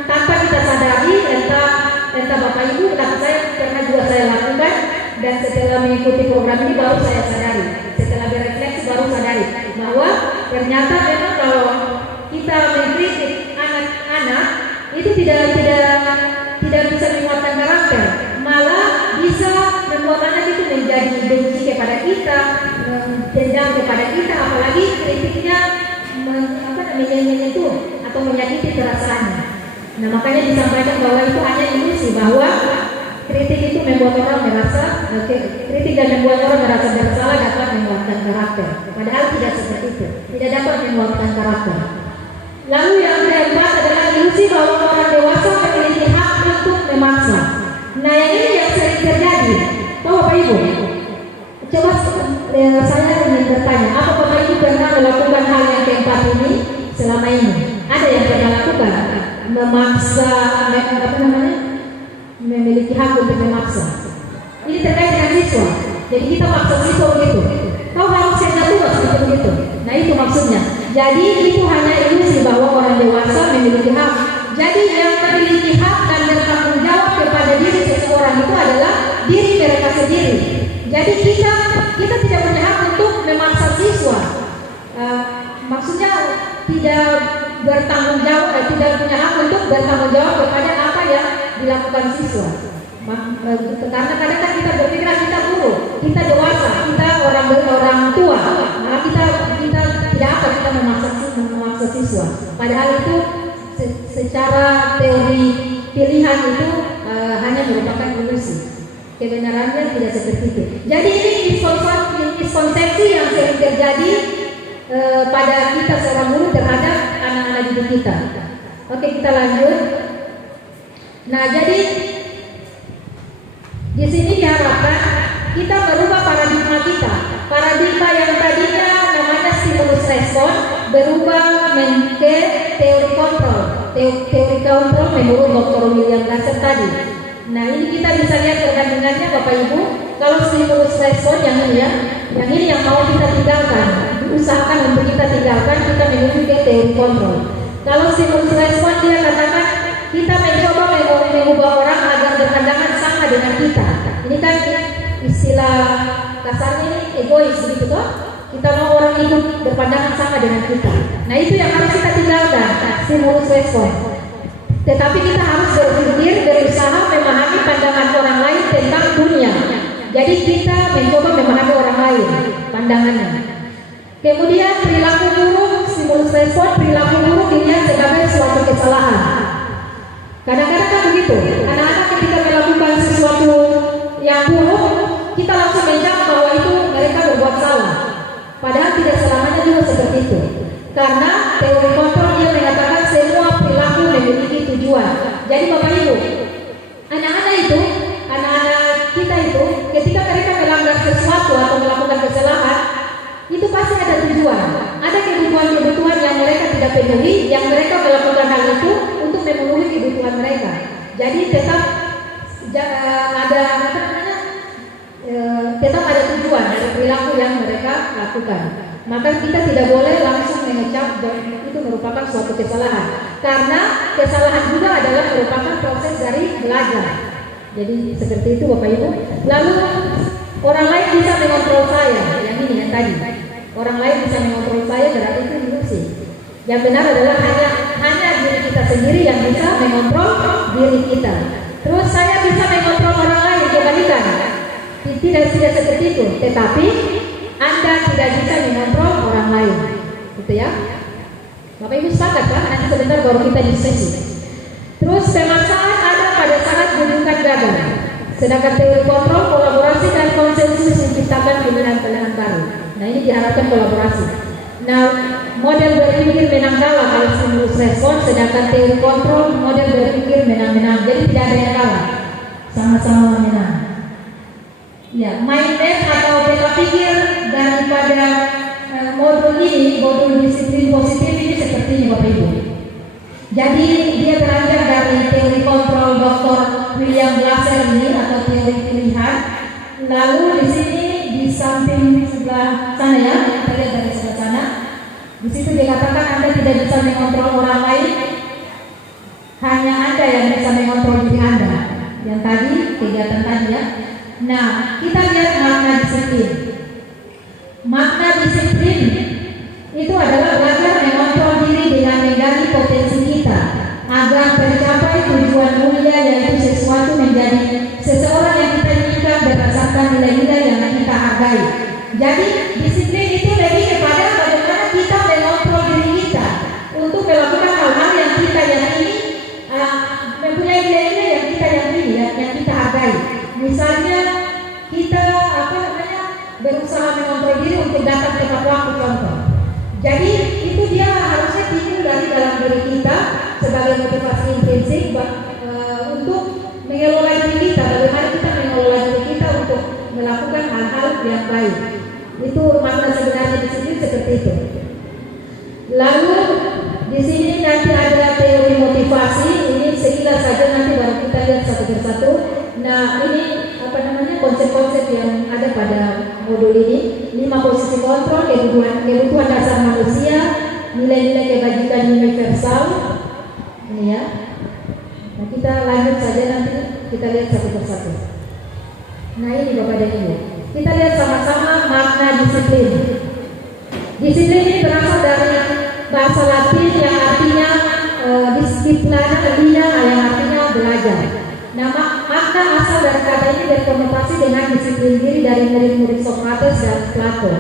tanpa kita sadari, entah Bapak Ibu, tapi pernah juga saya lakukan, dan setelah mengikuti program ini baru saya sadari, setelah berefleksi baru sadari bahwa ternyata memang kalau kita mengkritik anak-anak itu tidak bisa menguatkan karakter, malah bisa membuat anak itu menjadi benci kepada kita, dendam kepada kita, apalagi kritiknya menyentuh atau menyakiti perasaannya. Nah makanya disampaikan bahwa itu hanya ilusi, bahwa kritik itu membuat orang merasa kritik dan membuat orang merasa bersalah dapat menguatkan karakter. Padahal tidak seperti itu, tidak dapat menguatkan karakter. Lalu yang keempat adalah ilusi bahwa orang dewasa memiliki hak untuk memaksa. Nah ini yang sering terjadi. Tahu Bapak Ibu? Coba saya ingin bertanya, apa Bapak Ibu pernah melakukan hal yang keempat ini selama ini? Ada yang pernah lakukan? Memaksa, memiliki hak untuk memaksa. Ini terkait dengan siswa. Jadi kita maksa siswa begitu. Kau harus kerja tugas begitu. Nah itu maksudnya. Jadi itu hanya ilusi bahwa orang dewasa memiliki hak. Jadi yang memiliki hak dan bertanggung jawab kepada diri seseorang itu adalah diri mereka sendiri. Jadi kita tidak punya hak untuk memaksa siswa. Maksudnya tidak bertanggung jawab, tidak punya hak untuk bertanggung jawab kepada apa yang dilakukan siswa. Karena kadang kan kita berpikir kita guru, kita dewasa, kita orang tua, maka kita tidak akan kita memaksa siswa. Padahal itu secara teori pilihan itu hanya merupakan ilusi. Kebenarannya tidak seperti itu. Jadi ini miskonsepsi yang sering terjadi pada kita seorang guru terhadap anak-anak didik kita. Oke, kita lanjut. Nah, jadi di sini diharapkan kita merubah paradigma kita. Paradigma yang tadinya namanya stimulus respon berubah ke teori kontrol. Teori kontrol menurut Dr. William Glasser tadi. Nah, ini kita bisa lihat perbandingannya Bapak Ibu. Kalau stimulus respon yang ini ya, yang ini yang mau kita tinggalkan, usahakan untuk kita tinggalkan, kita menuju ke teori kontrol. Kalau stimulus respon dia katakan kita mencoba mengubah orang agar berpandangan sama dengan kita. Ini kan istilah kasarnya ini egois begitu toh. Kita mau orang itu berpandangan sama dengan kita. Nah itu yang harus kita tinggalkan, stimulus respon. Tetapi kita harus berpikir, berusaha memahami pandangan orang lain tentang dunia. Jadi kita mencoba memahami orang lain pandangannya. Kemudian perilaku buruk, stimulus respon, perilaku buruk dilihat sebagai suatu kesalahan. Jadi Bapak Ibu, anak-anak kita itu, ketika mereka melanggar sesuatu atau melakukan kesalahan, itu pasti ada tujuan. Ada kebutuhan-kebutuhan yang mereka tidak penuhi, yang mereka melakukan hal itu untuk memenuhi kebutuhan mereka. Jadi tetap ada tetap ada tujuan, ada perilaku yang mereka lakukan. Maka kita tidak boleh langsung mengecap bahwa itu merupakan suatu kesalahan, karena kesalahan juga adalah merupakan proses dari belajar. Jadi seperti itu Bapak Ibu. Lalu orang lain bisa mengontrol saya, yang ini yang tadi. Orang lain bisa mengontrol saya, berarti itu ilusi. Yang benar adalah hanya diri kita sendiri yang bisa mengontrol diri kita. Terus saya bisa mengontrol orang lain, kebalikan. Tidak seperti itu. Tetapi Anda tidak bisa mengontrol orang lain, gitu ya. Bapak Ibu sepakat kan? Nanti sebentar baru kita diskusi. Terus pemaksaan ada pada saat hubungan gagal. Sedangkan teori kontrol, kolaborasi dan konsensus menciptakan pilihan-pilihan baru. Nah ini diharapkan kolaborasi. Nah model berpikir menang kalah kalau stimulus respon, sedangkan teori kontrol model berpikir menang-menang. Jadi tidak ada yang kalah, sama-sama menang. Ya, mindset atau pola pikir daripada modul ini, modul disiplin positif ini seperti ini Bapak Ibu. Jadi dia beranjak dari teori kontrol Dr. William Glasser ini atau teori pilihan. Lalu di sini di samping sebelah sana ya, kita lihat dari sebelah sana. Di situ dikatakan Anda tidak bisa mengontrol orang lain, hanya Anda yang bisa mengontrol diri Anda. Yang tadi kegiatan tadi ya. Nah, kita lihat makna disiplin. Makna disiplin itu adalah belajar mengontrol diri dengan menggali potensi kita agar tercapai tujuan mulia, yaitu sesuatu menjadi seseorang yang kita inginkan berdasarkan nilai-nilai yang kita hargai. Jadi disiplin itu lebih kepada bagaimana kita mengontrol diri kita untuk melakukan hal-hal yang kita yakini, mempunyai nilai-nilai yang kita yakini, yang kita hargai. Misalnya kita berusaha mengontrol diri untuk datang tepat waktu contoh. Jadi itu dia harusnya timbul dari dalam diri kita sebagai motivasi intrinsik untuk mengelola diri kita. Bagaimana kita mengelola diri kita untuk melakukan hal-hal yang baik. Itu makna sebenarnya di sini seperti itu. Lalu di sini nanti ada teori motivasi. Ini sekilas saja, nanti baru kita lihat satu persatu. Nah ini konsep-konsep yang ada pada modul ini. 5 posisi kontrol, kebutuhan dasar manusia, nilai-nilai kebajikan universal. Ini ya. Nah kita lanjut saja, nanti kita lihat satu persatu. Nah ini Bapak dan Ibu, kita lihat sama-sama makna disiplin. Disiplin ini berasal dari bahasa Latin yang artinya disciplina, yang artinya belajar. Nah, makna asal dari kata ini berkonotasi dengan disiplin diri dari murid-murid Socrates dan Plato.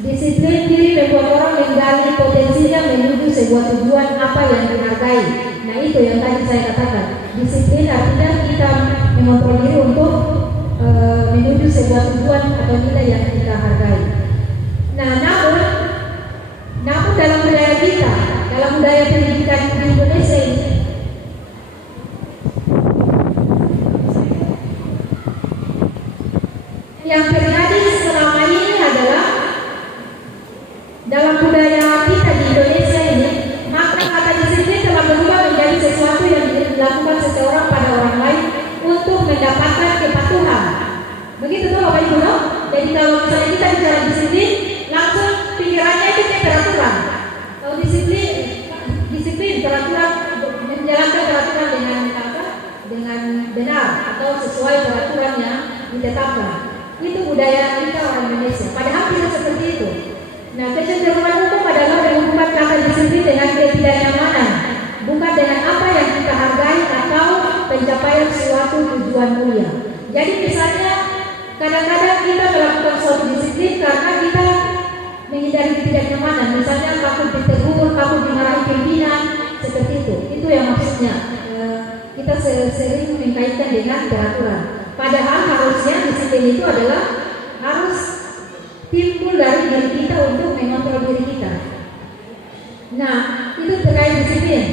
Disiplin diri membuat orang menggali potensinya menuju sebuah tujuan apa yang dihargai. Nah, itu yang tadi saya katakan. Disiplin artinya kita mengontrol diri untuk menuju sebuah tujuan atau nilai yang kita hargai. Nah, namun dalam budaya kita, dalam budaya pendidikan di Indonesia ini, yang terjadi selama ini adalah dalam budaya kita di Indonesia ini, makna kata disiplin telah berubah menjadi sesuatu yang dilakukan seseorang pada orang lain untuk mendapatkan kepatuhan. Begitu tuh Bapak Ibu, no? Jadi kalau misalnya kita bicara disiplin, langsung pikirannya itu kayak peraturan. Kalau disiplin peraturan, menjalankan peraturan dengan benar atau sesuai peraturan yang ditetapkan. Itu budaya kita orang Indonesia. Padahal tidak seperti itu. Nah, kecenderungan hukum adalah menghubungkan kata disiplin dengan ketidaknyamanan, bukan dengan apa yang kita hargai atau pencapaian suatu tujuan mulia. Jadi misalnya kadang-kadang kita melakukan suatu disiplin karena kita menghindari ketidaknyamanan. Misalnya takut ditegur, takut dimarahi pimpinan, seperti itu. Itu yang maksudnya. Kita sering mengkaitkan dengan peraturan. Padahal harusnya disiplin itu adalah harus timbul dari diri kita untuk mengontrol diri kita. Nah, itu terkait disiplin.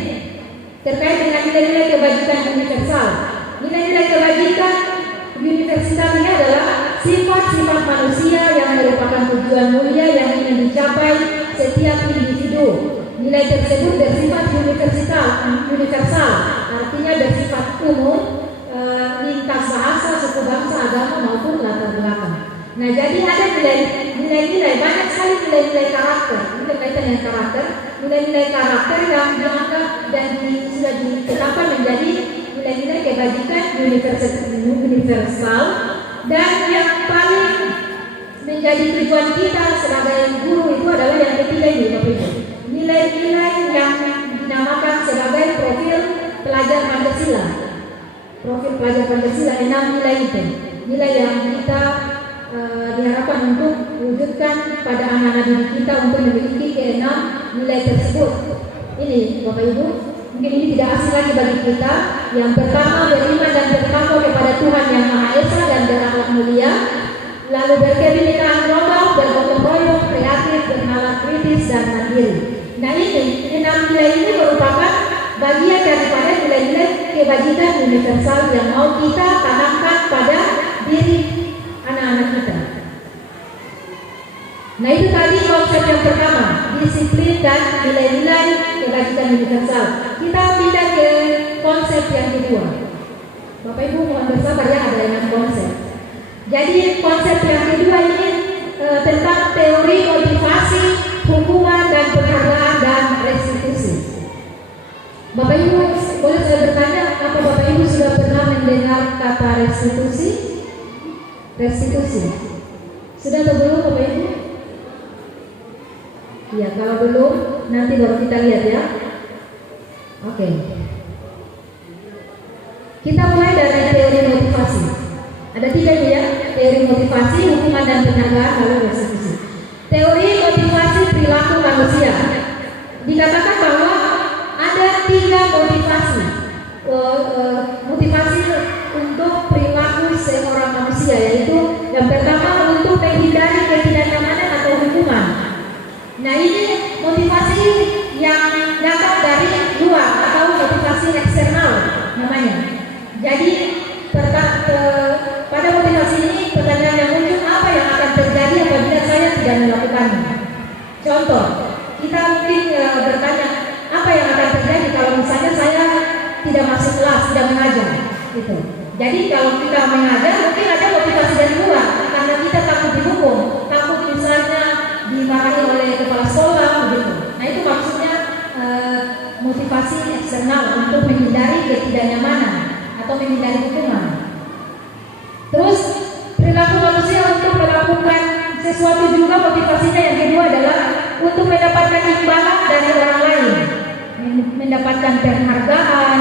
Terkait dengan nilai-nilai kebajikan universal. Nilai-nilai kebajikan universal ini adalah sifat-sifat manusia yang merupakan tujuan mulia yang ingin dicapai setiap individu. Nilai tersebut bersifat universal, artinya bersifat umum, lintas bahasa, suku bangsa, agama maupun latar belakang. Nah, jadi ada nilai-nilai, banyak sekali nilai-nilai karakter. Ini berkaitan dengan karakter, nilai-nilai karakter yang dianggap dan sudah ditetapkan menjadi nilai-nilai kebajikan universal, dan yang paling menjadi tujuan kita sebagai guru itu adalah yang ketiga ini, Bapak Ibu. Nilai-nilai yang dinamakan sebagai profil pelajar Pancasila. Profil pelajar Pancasila, 6 nilai itu. Nilai yang kita diharapkan untuk wujudkan pada anak-anak didik kita untuk memiliki ke-6 nilai tersebut. Ini Bapak Ibu, mungkin ini tidak asing lagi bagi kita. Yang pertama, beriman dan bertakwa kepada Tuhan Yang Maha Esa dan berakhlak mulia. Lalu berkebinekaan global, bergotong royong, kreatif, bernalar kritis dan mandiri. Nah, ini 6 nilai ini merupakan bagian daripada nilai-nilai kebajikan universal yang mau kita tanamkan pada diri anak-anak kita. Nah, itu tadi konsep yang pertama, disiplin dan nilai-nilai kebajikan universal. Kita pindah ke konsep yang kedua. Bapak Ibu mohon bersabar ya, ada 6 konsep. Jadi konsep yang kedua ini tentang teori motivasi, hukuman dan penghargaan dan restitusi. Bapak Ibu, boleh saya bertanya, apa Bapak Ibu sudah pernah mendengar kata restitusi? Restitusi. Sudah atau belum Bapak Ibu? Iya, kalau belum nanti baru kita lihat ya. Oke. Kita mulai dari teori motivasi. Ada 3 ya, teori motivasi, hukuman dan penghargaan, lalu restitusi. Teori motivasi perilaku manusia. Dikatakan bahwa ada 3 motivasi. Motivasi untuk perilaku seorang manusia, yaitu yang pertama untuk menghindari ketidaknyamanan atau hukuman. Nah, ini motivasi yang datang dari luar atau motivasi eksternal namanya. Jadi pada motivasi ini pertanyaan yang muncul, apa yang akan terjadi apabila saya tidak melakukannya? Contoh, kita mungkin bertanya, apa yang akan terjadi kalau misalnya saya tidak masuk kelas, tidak mengajar, gitu. Jadi kalau kita mengajar, mungkin ada motivasi dari luar, karena kita takut dihukum, takut misalnya dimarahi oleh kepala sekolah, begitu. Nah, itu maksudnya motivasi eksternal untuk menghindari ketidaknyamanan atau menghindari hukuman. Terus perilaku manusia untuk melakukan sesuatu juga motivasinya yang kedua adalah untuk mendapatkan imbalan dari orang lain, mendapatkan penghargaan,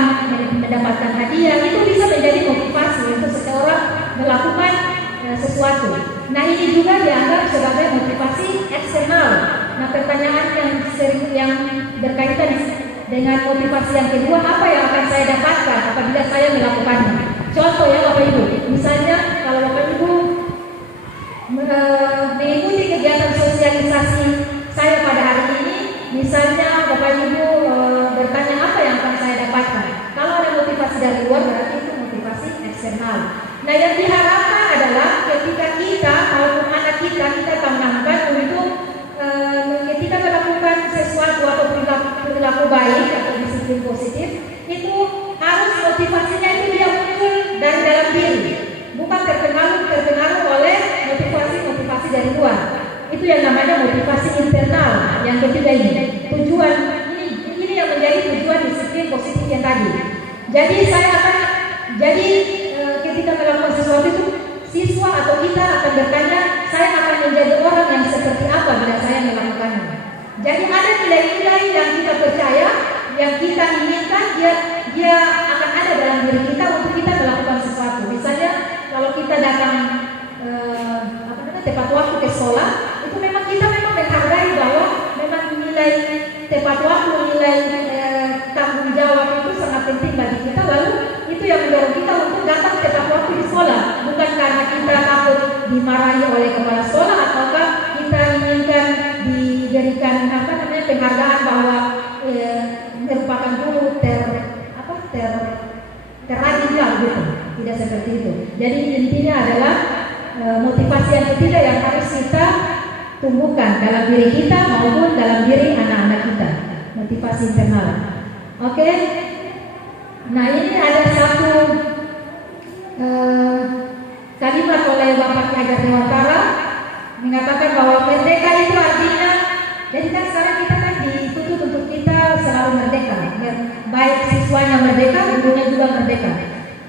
mendapatkan hadiah. Itu bisa menjadi motivasi untuk seseorang melakukan sesuatu. Nah, ini juga dianggap sebagai motivasi eksternal. Nah, pertanyaan yang berkaitan dengan motivasi yang kedua, apa yang akan saya dapatkan apabila saya melakukannya? Contoh ya Bapak Ibu, misalnya kalau Bapak Ibu mengikuti kegiatan sosialisasi saya pada hari ini, misalnya Bapak Ibu bertanya apa yang akan saya dapatkan. Kalau ada motivasi dari luar, berarti itu motivasi eksternal. Nah, yang diharapkan adalah ketika kita maupun anak kita tanamkan untuk ketika melakukan sesuatu atau perilaku baik atau disiplin positif, itu harus motivasinya itu dia muncul dari dalam diri, bukan terpengaruh oleh motivasi dari luar. Itu yang namanya motivasi internal. Yang ketiga ini tujuan, ini yang menjadi tujuan disiplin positif yang tadi. Jadi ketika melakukan sesuatu itu, siswa atau kita akan bertanya, saya akan menjadi orang yang seperti apa bila saya melakukannya. Jadi ada nilai-nilai yang kita percaya, yang kita inginkan, dia akan ada dalam diri kita untuk kita melakukan sesuatu. Misalnya kalau kita datang tepat waktu ke sekolah, itu memang kita menghargai bahwa memang nilai tepat waktu, nilai tanggung jawab itu sangat penting bagi kita. Lalu itu yang mendorong kita untuk datang tepat waktu di sekolah, bukan karena kita takut dimarahi oleh kepala sekolah ataukah kita inginkan diberikan penghargaan bahwa merupakan guru gitu, tidak seperti itu. Jadi intinya adalah motivasi yang ketiga yang harus kita tumbuhkan dalam diri kita maupun dalam diri anak-anak kita, motivasi internal. Oke. Nah, ini ada satu kalimat oleh Bapak Ki Hajar Dewantara mengatakan bahwa merdeka itu artinya, jadi kan sekarang kita kan dituntut untuk kita selalu merdeka, baik siswanya merdeka, gurunya juga merdeka.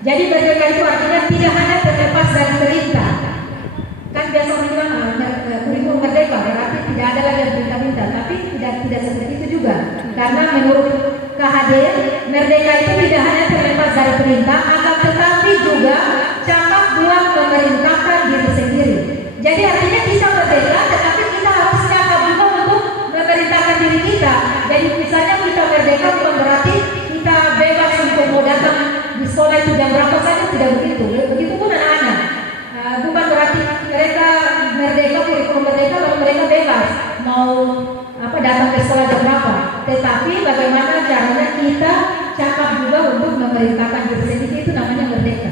Jadi merdeka itu artinya tidak hanya terlepas dari perintah. Kan biasa orang bilang kurikulum merdeka berarti tidak ada lagi yang perintah-perintah, tapi tidak seperti itu juga. Karena menurut KHD, merdeka itu tidak hanya terlepas dari perintah, akan tetapi juga cakap buat memerintahkan diri sendiri. Jadi artinya kita merdeka, tetapi kita harus cakap juga untuk memerintahkan diri kita. Jadi misalnya kita merdeka bukan berarti kita bebas untuk mau datang di sekolah itu jam berapa saja, tidak begitu. Begitu pun anak-anak. Bukan berarti mereka merdeka, kurikulum merdeka lalu mereka bebas mau datang ke sekolah jam berapa. Tetapi bagaimana caranya kita cakap juga untuk memerintahkan diri sendiri, itu namanya merdeka.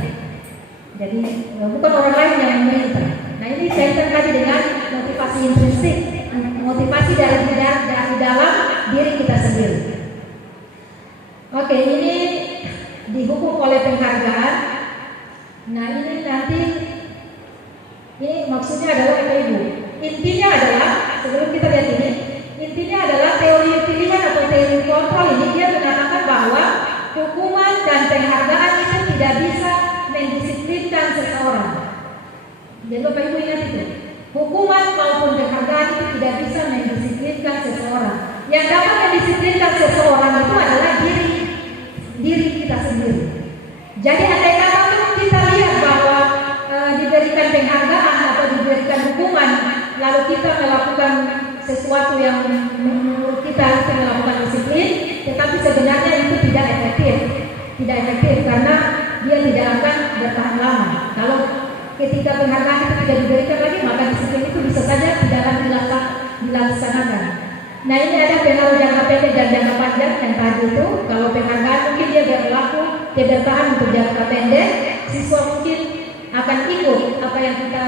Jadi bukan orang lain yang memerintah. Nah, ini saya tadi dengan motivasi intrinsik, motivasi dari dalam diri kita sendiri. Oke, ini didukung oleh penghargaan. Nah, ini nanti ini maksudnya adalah Ibu. Intinya adalah, sebelum kita lihat ini, intinya adalah teori pilihan atau teori kontrol ini dia mengatakan bahwa hukuman dan penghargaan itu tidak bisa mendisiplinkan seseorang. Jadi Bapak Ibu ingat itu, hukuman maupun penghargaan itu tidak bisa mendisiplinkan seseorang. Yang dapat mendisiplinkan seseorang itu adalah diri kita sendiri. Jadi andai kata kita lihat bahwa diberikan penghargaan atau diberikan hukuman, lalu kita melakukan sesuatu yang menurut kita itu melakukan disiplin, tetapi sebenarnya itu tidak efektif karena dia tidak akan bertahan lama. Kalau ketika penghargaan itu tidak diberikan lagi, maka disiplin itu bisa saja tidak akan dilaksanakan. Nah, ini ada pengaruh jangka pendek dan jangka panjang yang tadi itu. Kalau penghargaan mungkin dia berlaku, dia bertahan untuk jangka pendek, siswa mungkin akan ikut apa yang kita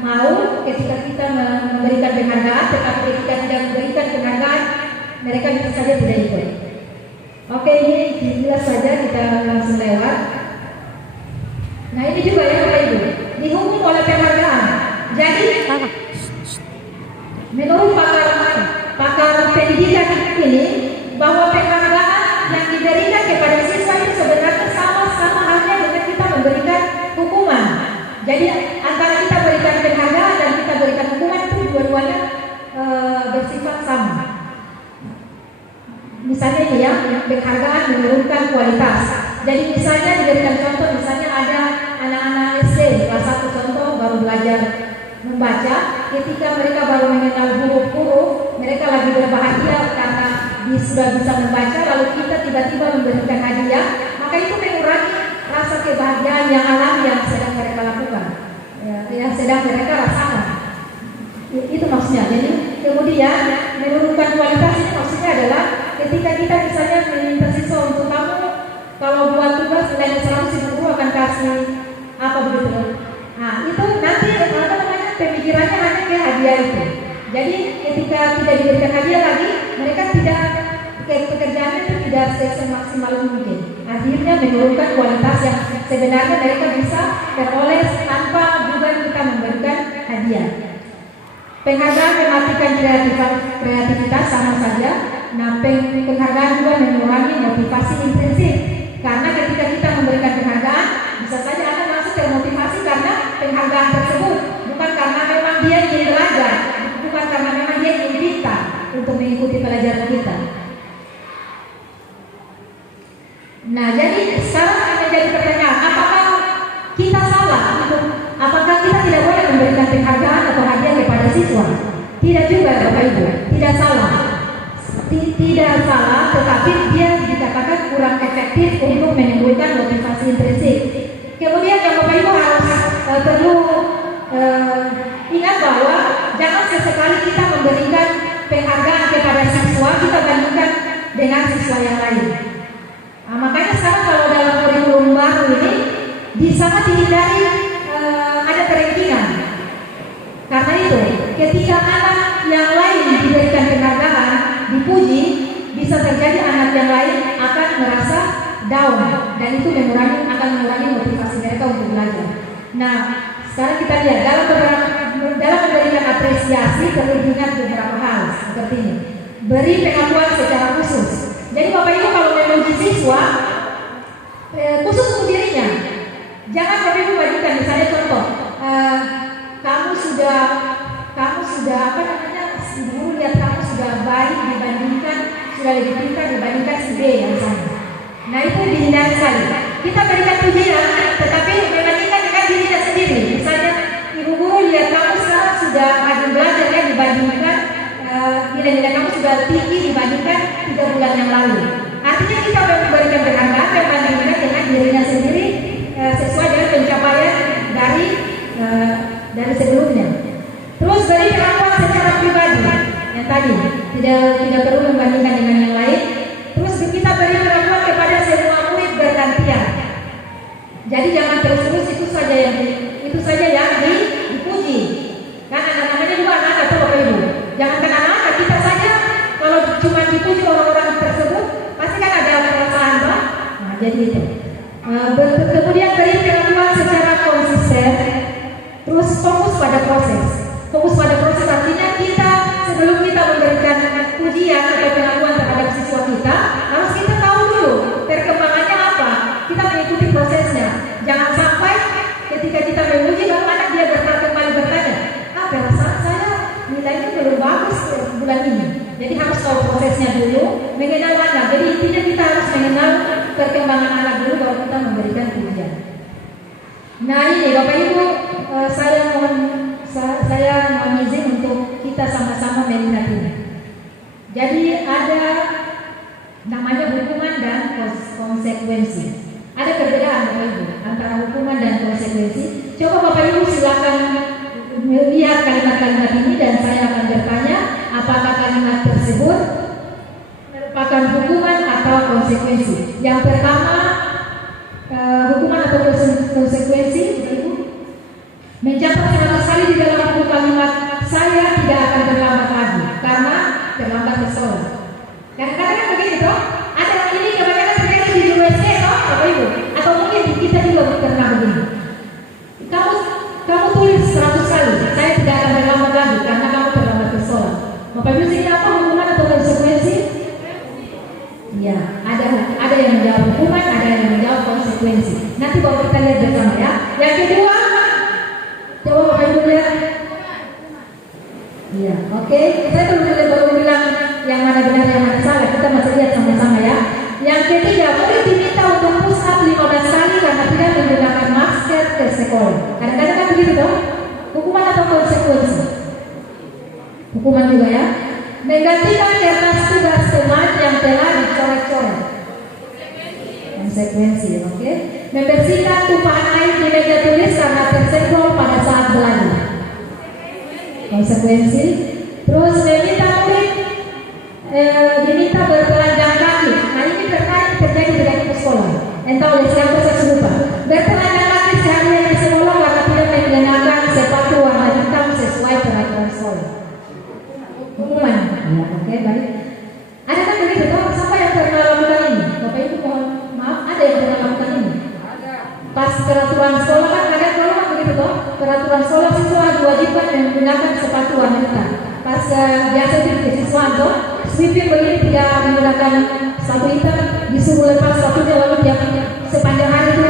mau ketika kita memberikan penghargaan, tetapi ketika tidak memberikan penghargaan, mereka bisa saja tidak ikut. Oke, ini jelas saja, kita langsung lewat. Nah, ini juga ya Bapak Ibu, dihukum oleh penghargaan. Jadi menurut pakar pendidikan ini, bahwa penghargaan yang diberikan kepada siswa itu sebenarnya sama-sama halnya dengan kita memberikan hukuman. Jadi antara kita berikan penghargaan dan kita berikan hukuman itu dua-duanya bersifat sama. Misalnya ini ya, penghargaan menurunkan kualitas. Jadi misalnya diberikan contoh, misalnya ada anak-anak SD kelas 1 contoh baru belajar membaca, ketika mereka baru mengenal huruf-huruf, mereka lagi berbahagia karena sudah bisa membaca, lalu kita tiba-tiba memberikan hadiah, maka itu mengurangi rasa kebahagiaan yang alami yang sedang mereka lakukan, yang sedang mereka rasakan. Itu maksudnya. Jadi kemudian menurunkan kualitas ini maksudnya adalah ketika kita misalnya meminta siswa untuk kamu kalau buat tugas nilai 100 guru akan kasih apa begitu. Nah, itu nanti pemikirannya hanya ke hadiah itu. Jadi ketika tidak diberikan hadiah lagi, mereka tidak pekerjaannya itu tidak semaksimal mungkin. Akhirnya menurunkan kualitas yang sebenarnya mereka bisa peroleh tanpa juga kita memberikan hadiah. Penghargaan mematikan kreativitas sama saja. Nah, penghargaan juga mengurangi motivasi intrinsik. Karena ketika kita memberikan penghargaan, bisa saja akan langsung termotivasi karena penghargaan tersebut, bukan karena memang dia ingin belajar, bukan karena memang dia ingin pintar untuk mengikuti pelajaran kita. Nah, jadi sekarang akan jadi pertanyaan, apakah kita salah? Apakah kita tidak boleh memberikan penghargaan atau hadiah kepada siswa? Tidak juga Bapak Ibu, tidak salah. Tidak salah, tetapi dia dikatakan kurang efektif untuk menimbulkan motivasi intrinsik. Kemudian yang Bapak Ibu harus perlu ingat bahwa jangan sesekali kita memberikan penghargaan kepada siswa kita bandingkan dengan siswa yang lain. Nah, makanya sekarang kalau dalam kurikulum baru ini sangat dihindari ada kerenkingan. Karena itu, ketika anak yang lain diberikan penghargaan, dipuji, bisa terjadi anak yang lain akan merasa down, dan itu akan mengurangi motivasi mereka untuk belajar. Nah, sekarang kita lihat dalam memberikan apresiasi perlu diingat beberapa hal seperti ini. Beri pengakuan secara khusus. Jadi Bapak Ibu kalau memuji siswa khusus untuk dirinya, jangan Bapak Ibu bagikan. Misalnya contoh, kamu sudah apa namanya, guru lihat kamu sudah baik dibandingkan, sudah lebih pintar dibandingkan si B yang sama. Nah itu dihindari sekali. Kita berikan pujian, tetapi membandingkan dengan dirinya sendiri. Misalnya ibu guru lihat kamu sekarang sudah rajin belajar ya, dibandingkan nilai-nilai kamu sudah tinggi dibandingkan 3 bulan yang lalu. Artinya kita memberikan penghargaan membandingkan dengan dirinya sendiri sesuai dengan pencapaian dari sebelumnya. Terus beri pengakuan secara pribadi yang tadi tidak perlu membandingkan dengan yang lain. Terus kita beri pengakuan kepada semua murid bergantian. Jadi jangan terus-terus itu saja yang dipuji. Kan anak-anaknya juga anak atau Bapak Ibu. Jangan kan anak-anak kita saja kalau cuma dipuji orang-orang tersebut pasti kan ada perasaan toh. Nah, jadi itu. Kemudian beri pengakuan secara konsisten. Terus fokus pada proses. Fokus pada proses artinya kita sebelum kita memberikan pujian atau pengakuan terhadap siswa kita, harus kita tahu dulu perkembangannya apa. Kita mengikuti prosesnya. Jangan sampai ketika kita memuji lalu anak dia kembali bertanya, perasaan saya nilainya belum bagus bulan ini. Jadi harus tahu prosesnya dulu, mengenal anak. Jadi intinya kita harus mengenal perkembangan anak dulu baru kita memberikan pujian. Nah ini Bapak Ibu, saya mohon izin untuk kita sama-sama melihat ini. Jadi ada namanya hukuman dan konsekuensi. Ada perbedaan Bapak Ibu antara hukuman dan konsekuensi. Coba Bapak Ibu silakan melihat kalimat-kalimat ini dan saya akan bertanya apakah kalimat tersebut merupakan hukuman atau konsekuensi. Yang pertama, hukuman atau konsekuensi, Bapak Ibu, mencatat 100 kali di dalam buku kalimat saya tidak akan terlambat lagi karena terlambat ke sekolah. Kadang-kadang kan begitu toh. Ada ini kebanyakan terjadi di USD toh Bapak Ibu, atau mungkin kita juga pernah begini. Kamu tulis 100 kali saya tidak akan terlambat lagi karena kamu terlambat ke sekolah. Bapak Ibu ini apa hukuman atau konsekuensi? Ya, ada yang menjawab hukuman, ada yang menjawab konsekuensi. Nanti bawa kita lihat bersama ya. Yang kedua, coba Bapak Ibu lihat. Iya, oke. Saya baru bilang yang mana benar yang mana salah. Kita masih lihat sama-sama ya. Yang ketiga, murid diminta untuk push up 15 kali karena tidak menggunakan masker ke sekolah. Kadang-kadang kan begitu toh. Hukuman atau konsekuensi? Hukuman juga ya. Menggantikan kertas tugas teman yang telah dicoret-coret. Konsekuensi, oke. Membersihkan tumpahan air di meja tulis karena tersenggol pada saat belajar. Konsekuensi. Terus meminta murid diminta bertelanjang kaki. Nah ini terjadi di sekolah. Entah oleh siapa saya lupa. Bertelanjang kaki seharian di sekolah karena tidak mengenakan sepatu warna hitam sesuai peraturan sekolah. Hukuman. Ya, oke, baik. Ada kan begitu toh? Siapa yang pernah lakukan ini? Bapak Ibu mohon maaf, ada yang pernah lakukan ini? Pas peraturan sekolah kan kalian kalau kan begitu toh? Peraturan sekolah siswa diwajibkan menggunakan sepatu warna hitam. Pas biasa di siswa toh, sweeping begini tidak menggunakan sepatu hitam, disuruh lepas sepatunya lalu dia sepanjang hari itu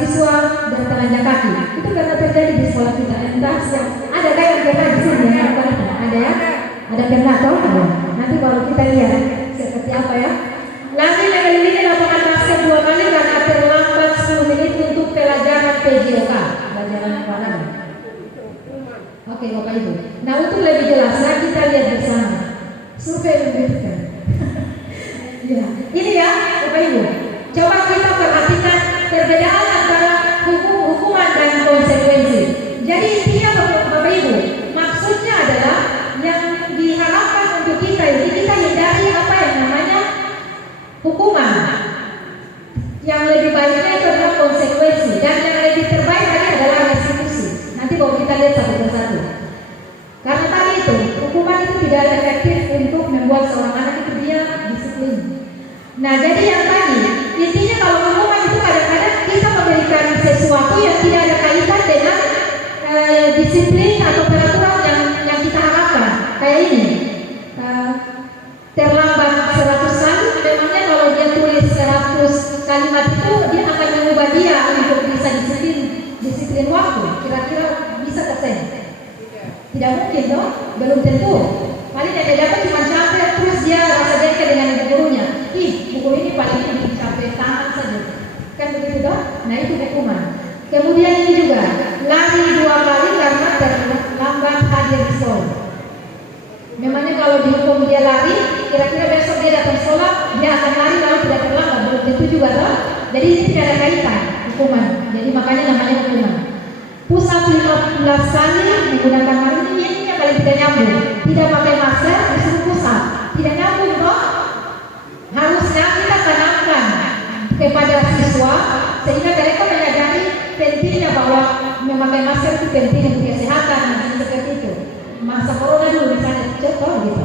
siswa bertelanjang kaki. Itu karena terjadi di sekolah kita. Entah ada kan yang pernah di sini yang melakukan itu? Ada ya? Ada pernah toh? Nanti baru kita lihat seperti apa ya. Lanjut mengelilingi lapangan basket 2 kali karena terlambat 10 menit untuk pelajaran PJOK, pelajaran kepala. Oke Bapak Ibu. Nah untuk lebih jelasnya kita lihat bersama survei membuktikan. Ya, ini ya Bapak Ibu. Coba kita perhatikan perbedaan antara hukuman dan konsekuensi. Jadi intinya Bapak Ibu, maksudnya adalah yang diharapkan untuk kita ini kita hindari apa yang namanya hukuman. Yang lebih baiknya itu adalah konsekuensi dan yang lebih kalau kita lihat satu persatu. Karena tadi itu, hukuman itu tidak efektif untuk membuat seorang anak itu dia disiplin. Nah, jadi yang tadi, intinya kalau hukuman itu kadang-kadang kita memberikan sesuatu yang tidak ada kaitan dengan disiplin atau peraturan yang kita harapkan. Kayak ini, terlambat 100 kali, memangnya kalau dia tulis 100 kalimat itu, dia akan mengubah dia untuk bisa disiplin waktu. Kira-kira bisa tersen? Tidak mungkin dong, belum tentu. Paling yang dapat cuma capek, terus dia rasa jengkel dengan ibu gurunya. Ih, buku ini paling ini capek tangan saja. Kan begitu dong? Nah itu hukuman. Kemudian ini juga, lari 2 kali karena terlambat hadir di sekolah. Memangnya kalau dihukum dia lari, kira-kira besok dia datang sekolah, dia akan lari lalu tidak terlambat. Belum tentu juga dong. Jadi ini tidak ada kaitan hukuman. Jadi makanya namanya hukuman. Pusat 15 kali menggunakan masker ini yang paling tidak nyambung. Tidak pakai masker disuruh pusat, tidak nyambung toh. Harusnya kita tanamkan kepada siswa sehingga mereka menyadari pentingnya bahwa memakai masker itu penting untuk kesehatan dan seperti itu. Masa corona dulu misalnya contoh gitu.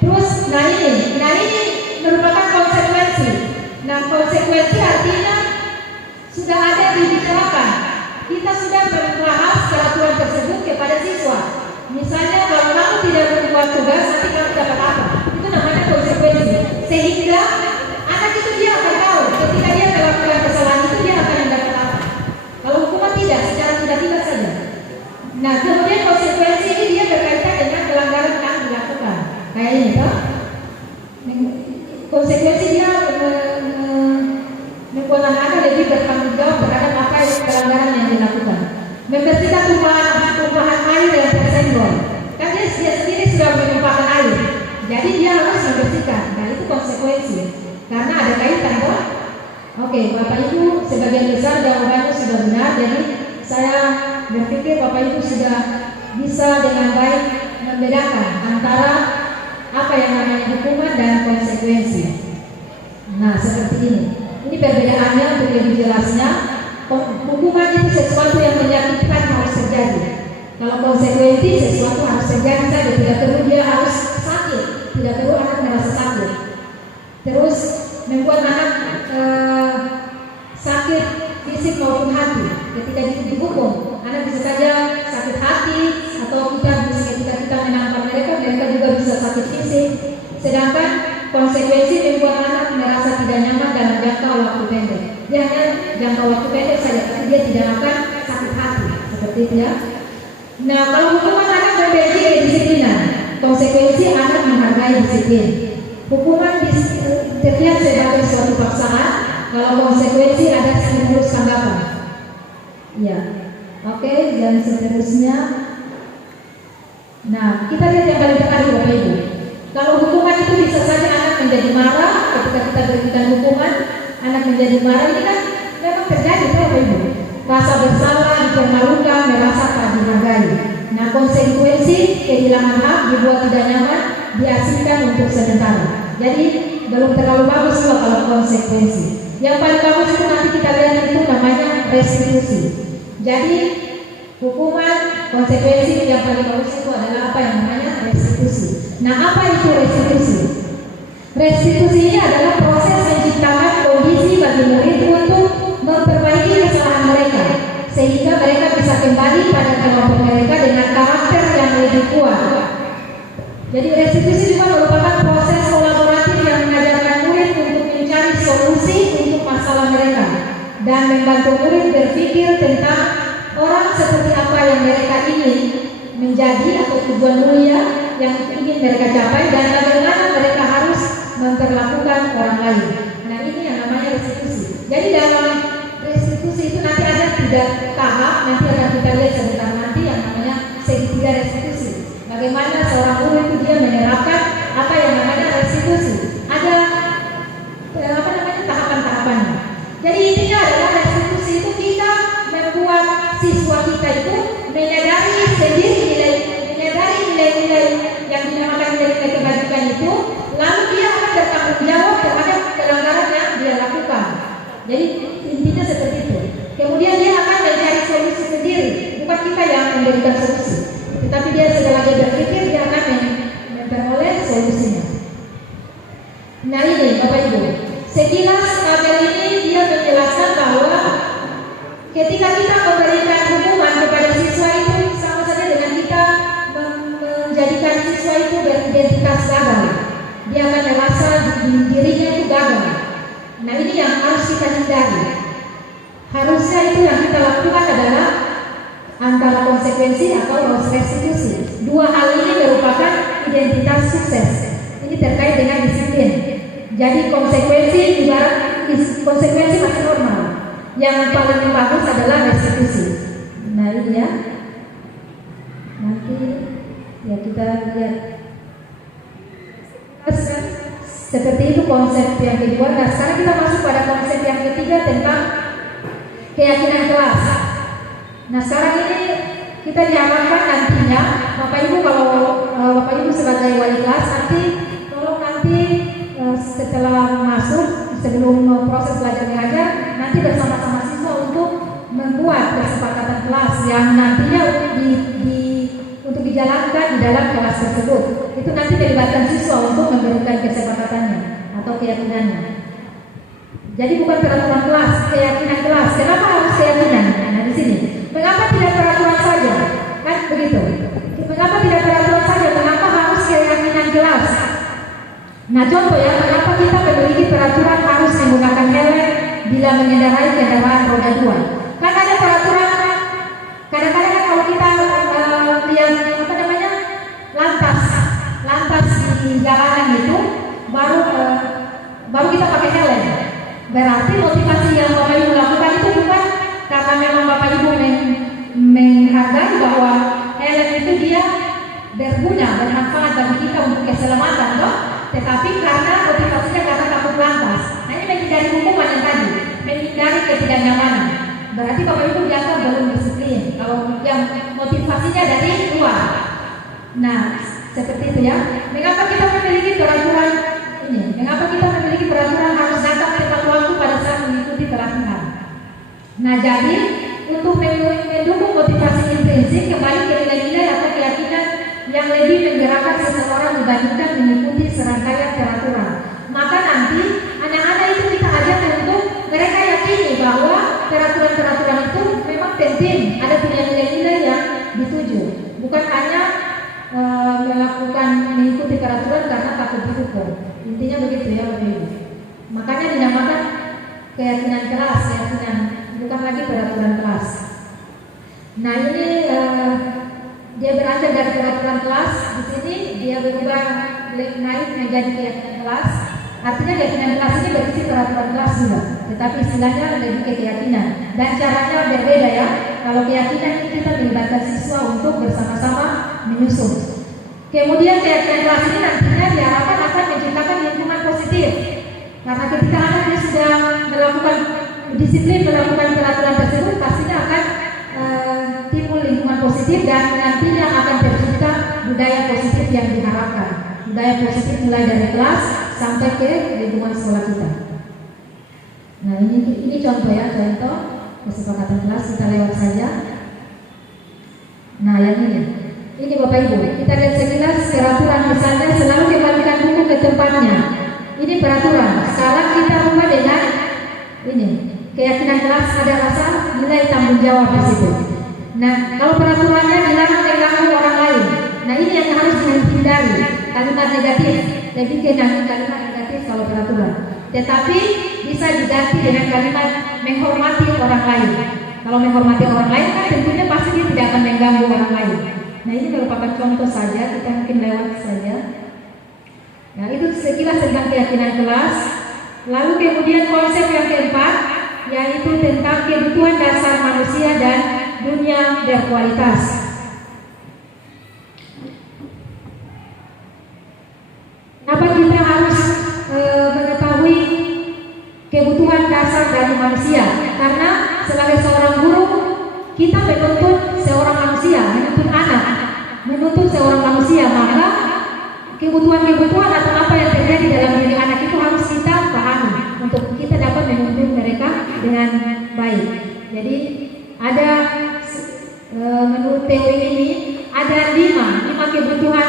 Terus, nah ini merupakan konsekuensi. Nah konsekuensi artinya sudah ada dibicarakan. Kita sudah membahas peraturan tersebut kepada siswa. Misalnya kalau kamu tidak membuat tugas, nanti kamu dapat apa? Itu namanya konsekuensi. Sehingga anak itu dia akan tahu ketika dia melakukan kesalahan itu dia akan mendapat apa. Kalau hukuman tidak, secara tiba-tiba saja. Nah kemudian konsekuensi ini dia berkaitan dengan pelanggaran yang dilakukan. Kayak ini toh. Konsekuensi dia membuat anak lebih bertanggung jawab terhadap apa yang pelanggaran yang dilakukan. Membersihkan tumpahan air yang tersenggol. Kan dia sendiri sudah menumpahkan air, jadi dia harus membersihkan. Nah itu konsekuensi, karena ada kaitan toh. Oke, Bapak Ibu sebagian besar jawabannya sudah benar. Jadi saya berpikir Bapak Ibu sudah bisa dengan baik membedakan antara apa yang namanya hukuman dan konsekuensi. Nah seperti ini. Ini perbedaannya untuk lebih jelasnya. Hukuman itu sesuatu yang menyakitkan harus terjadi. Kalau konsekuensi sesuatu harus terjadi saja, tidak perlu dia harus sakit, tidak perlu anak merasa sakit. Terus membuat anak sakit fisik maupun hati. Ketika dihukum, anak bisa saja sakit hati atau ketika kita menangkap mereka juga bisa sakit fisik. Sedangkan konsekuensi membuat anak merasa tidak nyaman dalam jangka waktu pendek. Dia hanya jangka waktu pendek saja, tapi dia tidak akan sakit hati seperti itu ya. Nah, kalau hukuman anak membenci kedisiplinan, konsekuensi anak menghargai disiplin. Hukuman terlihat sebagai suatu paksaan, kalau konsekuensi ada stimulus tanggapan. Ya, oke, dan seterusnya. Nah, kita lihat yang paling terakhir Bapak Ibu. Kalau hukuman itu bisa saja anak menjadi marah ketika kita berikan hukuman, anak menjadi marah, ini kan memang terjadi Bapak Ibu. Rasa bersalah, dipermalukan, merasa tak dihargai. Nah konsekuensi kehilangan hak, dibuat tidak nyaman, diasingkan untuk sementara. Jadi belum terlalu bagus juga kalau konsekuensi. Yang paling bagus itu nanti kita lihat itu namanya restitusi. Jadi hukuman, konsekuensi yang paling bagus itu adalah apa yang namanya restitusi. Nah apa itu restitusi? Restitusi ini adalah proses menciptakan kondisi bagi murid untuk memperbaiki kesalahan mereka, sehingga mereka bisa kembali pada kelompok mereka dengan karakter yang lebih kuat. Jadi restitusi juga merupakan proses kolaboratif yang mengajarkan murid untuk mencari solusi untuk masalah mereka dan membantu murid berpikir tentang orang seperti apa yang mereka ingin menjadi atau tujuan mulia yang ingin mereka capai dan bagaimana mereka harus memperlakukan orang lain. Nah ini yang namanya restitusi. Jadi dalam restitusi itu nanti ada 3 tahap, nanti akan kita lihat sebentar nanti yang namanya segitiga restitusi. Bagaimana seorang guru itu dia menerapkan apa yang namanya restitusi. Ada apa namanya tahapan-tahapannya. Jadi intinya adalah restitusi itu kita membuat siswa kita itu menyadari sendiri nilai-nilai yang dinamakan nilai kebajikan itu, lalu dia akan bertanggung jawab terhadap pelanggaran yang dia lakukan. Jadi intinya seperti itu. Kemudian dia akan mencari solusi sendiri, bukan kita yang hindari. Harusnya itu yang kita lakukan adalah antara konsekuensi atau restitusi. Dua hal ini merupakan identitas sukses. Ini terkait dengan disiplin. Jadi konsekuensi konsekuensi masih normal. Yang paling bagus adalah restitusi. Nah ini ya. Nanti ya kita lihat. Seperti itu konsep yang kedua. Nah sekarang kita masuk pada konsep yang ketiga tentang keyakinan kelas. Nah sekarang ini kita diharapkan nantinya Bapak Ibu, kalau Bapak Ibu sebagai wali kelas nanti tolong nanti setelah masuk, sebelum proses belajar mengajar, nanti bersama-sama siswa untuk membuat kesepakatan kelas yang nantinya untuk dijalankan di dalam kelas tersebut. Itu nanti melibatkan siswa untuk memberikan kesepakatannya atau keyakinannya. Jadi bukan peraturan kelas, keyakinan kelas. Kenapa harus keyakinan? Nah di sini, mengapa tidak peraturan saja? Kan begitu. Mengapa tidak peraturan saja? Mengapa harus keyakinan kelas? Nah contoh ya, mengapa kita memiliki peraturan harus menggunakan helm bila mengendarai kendaraan roda 2? Kan ada peraturan. Kadang-kadang kan kalau kita lihat apa namanya lantas di jalanan itu baru kita pakai helm. Berarti motivasi yang Bapak Ibu lakukan itu bukan karena memang Bapak Ibu menghargai bahwa helm itu dia berguna, bermanfaat bagi kita untuk keselamatan, loh. Tetapi karena motivasinya karena takut lantas. Nah ini menghindari hukuman yang tadi, menghindari ketidaknyamanan. Berarti Bapak Ibu dianggap belum disiplin kalau yang motivasinya dari luar. Nah seperti itu ya. Mengapa kita memiliki peraturan ini? Mengapa kita memiliki peraturan harus datang tepat waktu pada saat mengikuti pelatihan? Nah jadi untuk mendukung motivasi intrinsik, kembali ke nilai-nilai atau keyakinan yang lebih menggerakkan seseorang dibandingkan mengikuti serangkaian peraturan. Maka nanti anak-anak itu kita ajak untuk mereka yakini bahwa peraturan-peraturan itu memang penting, ada punya nilai-nilai yang dituju, bukan hanya mengikuti peraturan karena takut dihukum. Intinya begitu ya Bapak Ibu. Makanya dinamakan keyakinan kelas, keyakinan, bukan lagi peraturan kelas. Nah ini dia beranjak dari peraturan kelas, di sini dia berubah naik menjadi keyakinan kelas. Artinya keyakinan kelas ini berisi peraturan kelas juga, tetapi istilahnya lebih ke keyakinan dan caranya berbeda ya. Kalau keyakinan ini kita melibatkan siswa untuk bersama-sama menyusun. Kemudian keyakinan kelas ini nantinya diharapkan akan menciptakan lingkungan positif. Karena ketika anak sudah melakukan disiplin melakukan peraturan tersebut, pastinya akan timbul lingkungan positif dan nantinya akan tercipta budaya positif yang diharapkan. Budaya positif mulai dari kelas sampai ke lingkungan sekolah kita. Nah ini contoh ya, contoh kesepakatan kelas, kita lewat saja. Nah yang ini Bapak Ibu, kita lihat sekilas peraturan, misalnya selalu kembalikan buku ke tempatnya. Ini peraturan. Sekarang kita ubah dengan ini keyakinan kelas, ada rasa nilai tanggung jawab di situ. Nah kalau peraturannya dilarang mengganggu orang lain, nah ini yang harus dihindari, kalimat negatif. Lebih ke kalimat negatif kalau peraturan. Tetapi bisa diganti dengan kalimat menghormati orang lain. Kalau menghormati orang lain kan tentunya pasti dia tidak akan mengganggu orang lain. Nah ini merupakan contoh saja, kita mungkin lewat saja. Nah itu sekilas tentang keyakinan kelas. Lalu kemudian konsep yang keempat, yaitu tentang kebutuhan dasar manusia dan dunia berkualitas. Kenapa kita harus mengetahui kebutuhan dasar dari manusia? Karena sebagai seorang guru, kita menuntut seorang manusia, menuntut anak, menuntut seorang manusia, maka kebutuhan-kebutuhan atau apa yang terjadi dalam diri anak itu harus kita pahami untuk kita dapat menuntut mereka dengan baik. Jadi ada menurut teori ini ada lima kebutuhan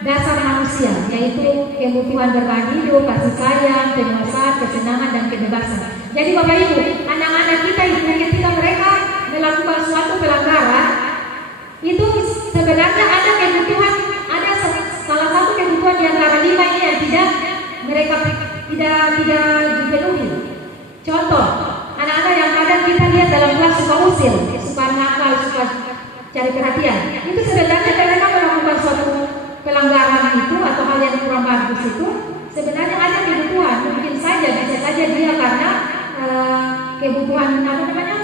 dasar manusia, yaitu kebutuhan berbagi hidup, kasih sayang, penguasaan, kesenangan, dan kebebasan. Jadi Bapak Ibu, anak-anak kita itu ketika mereka melakukan suatu pelanggaran, itu sebenarnya ada kebutuhan, ada salah satu kebutuhan di antara lima ini yang mereka tidak dipenuhi. Contoh, suka usil, suka nakal, suka cari perhatian. Itu sebenarnya mereka melakukan suatu pelanggaran itu atau hal yang kurang bagus itu sebenarnya ada kebutuhan. Mungkin saja bisa saja dia karena kebutuhan apa namanya,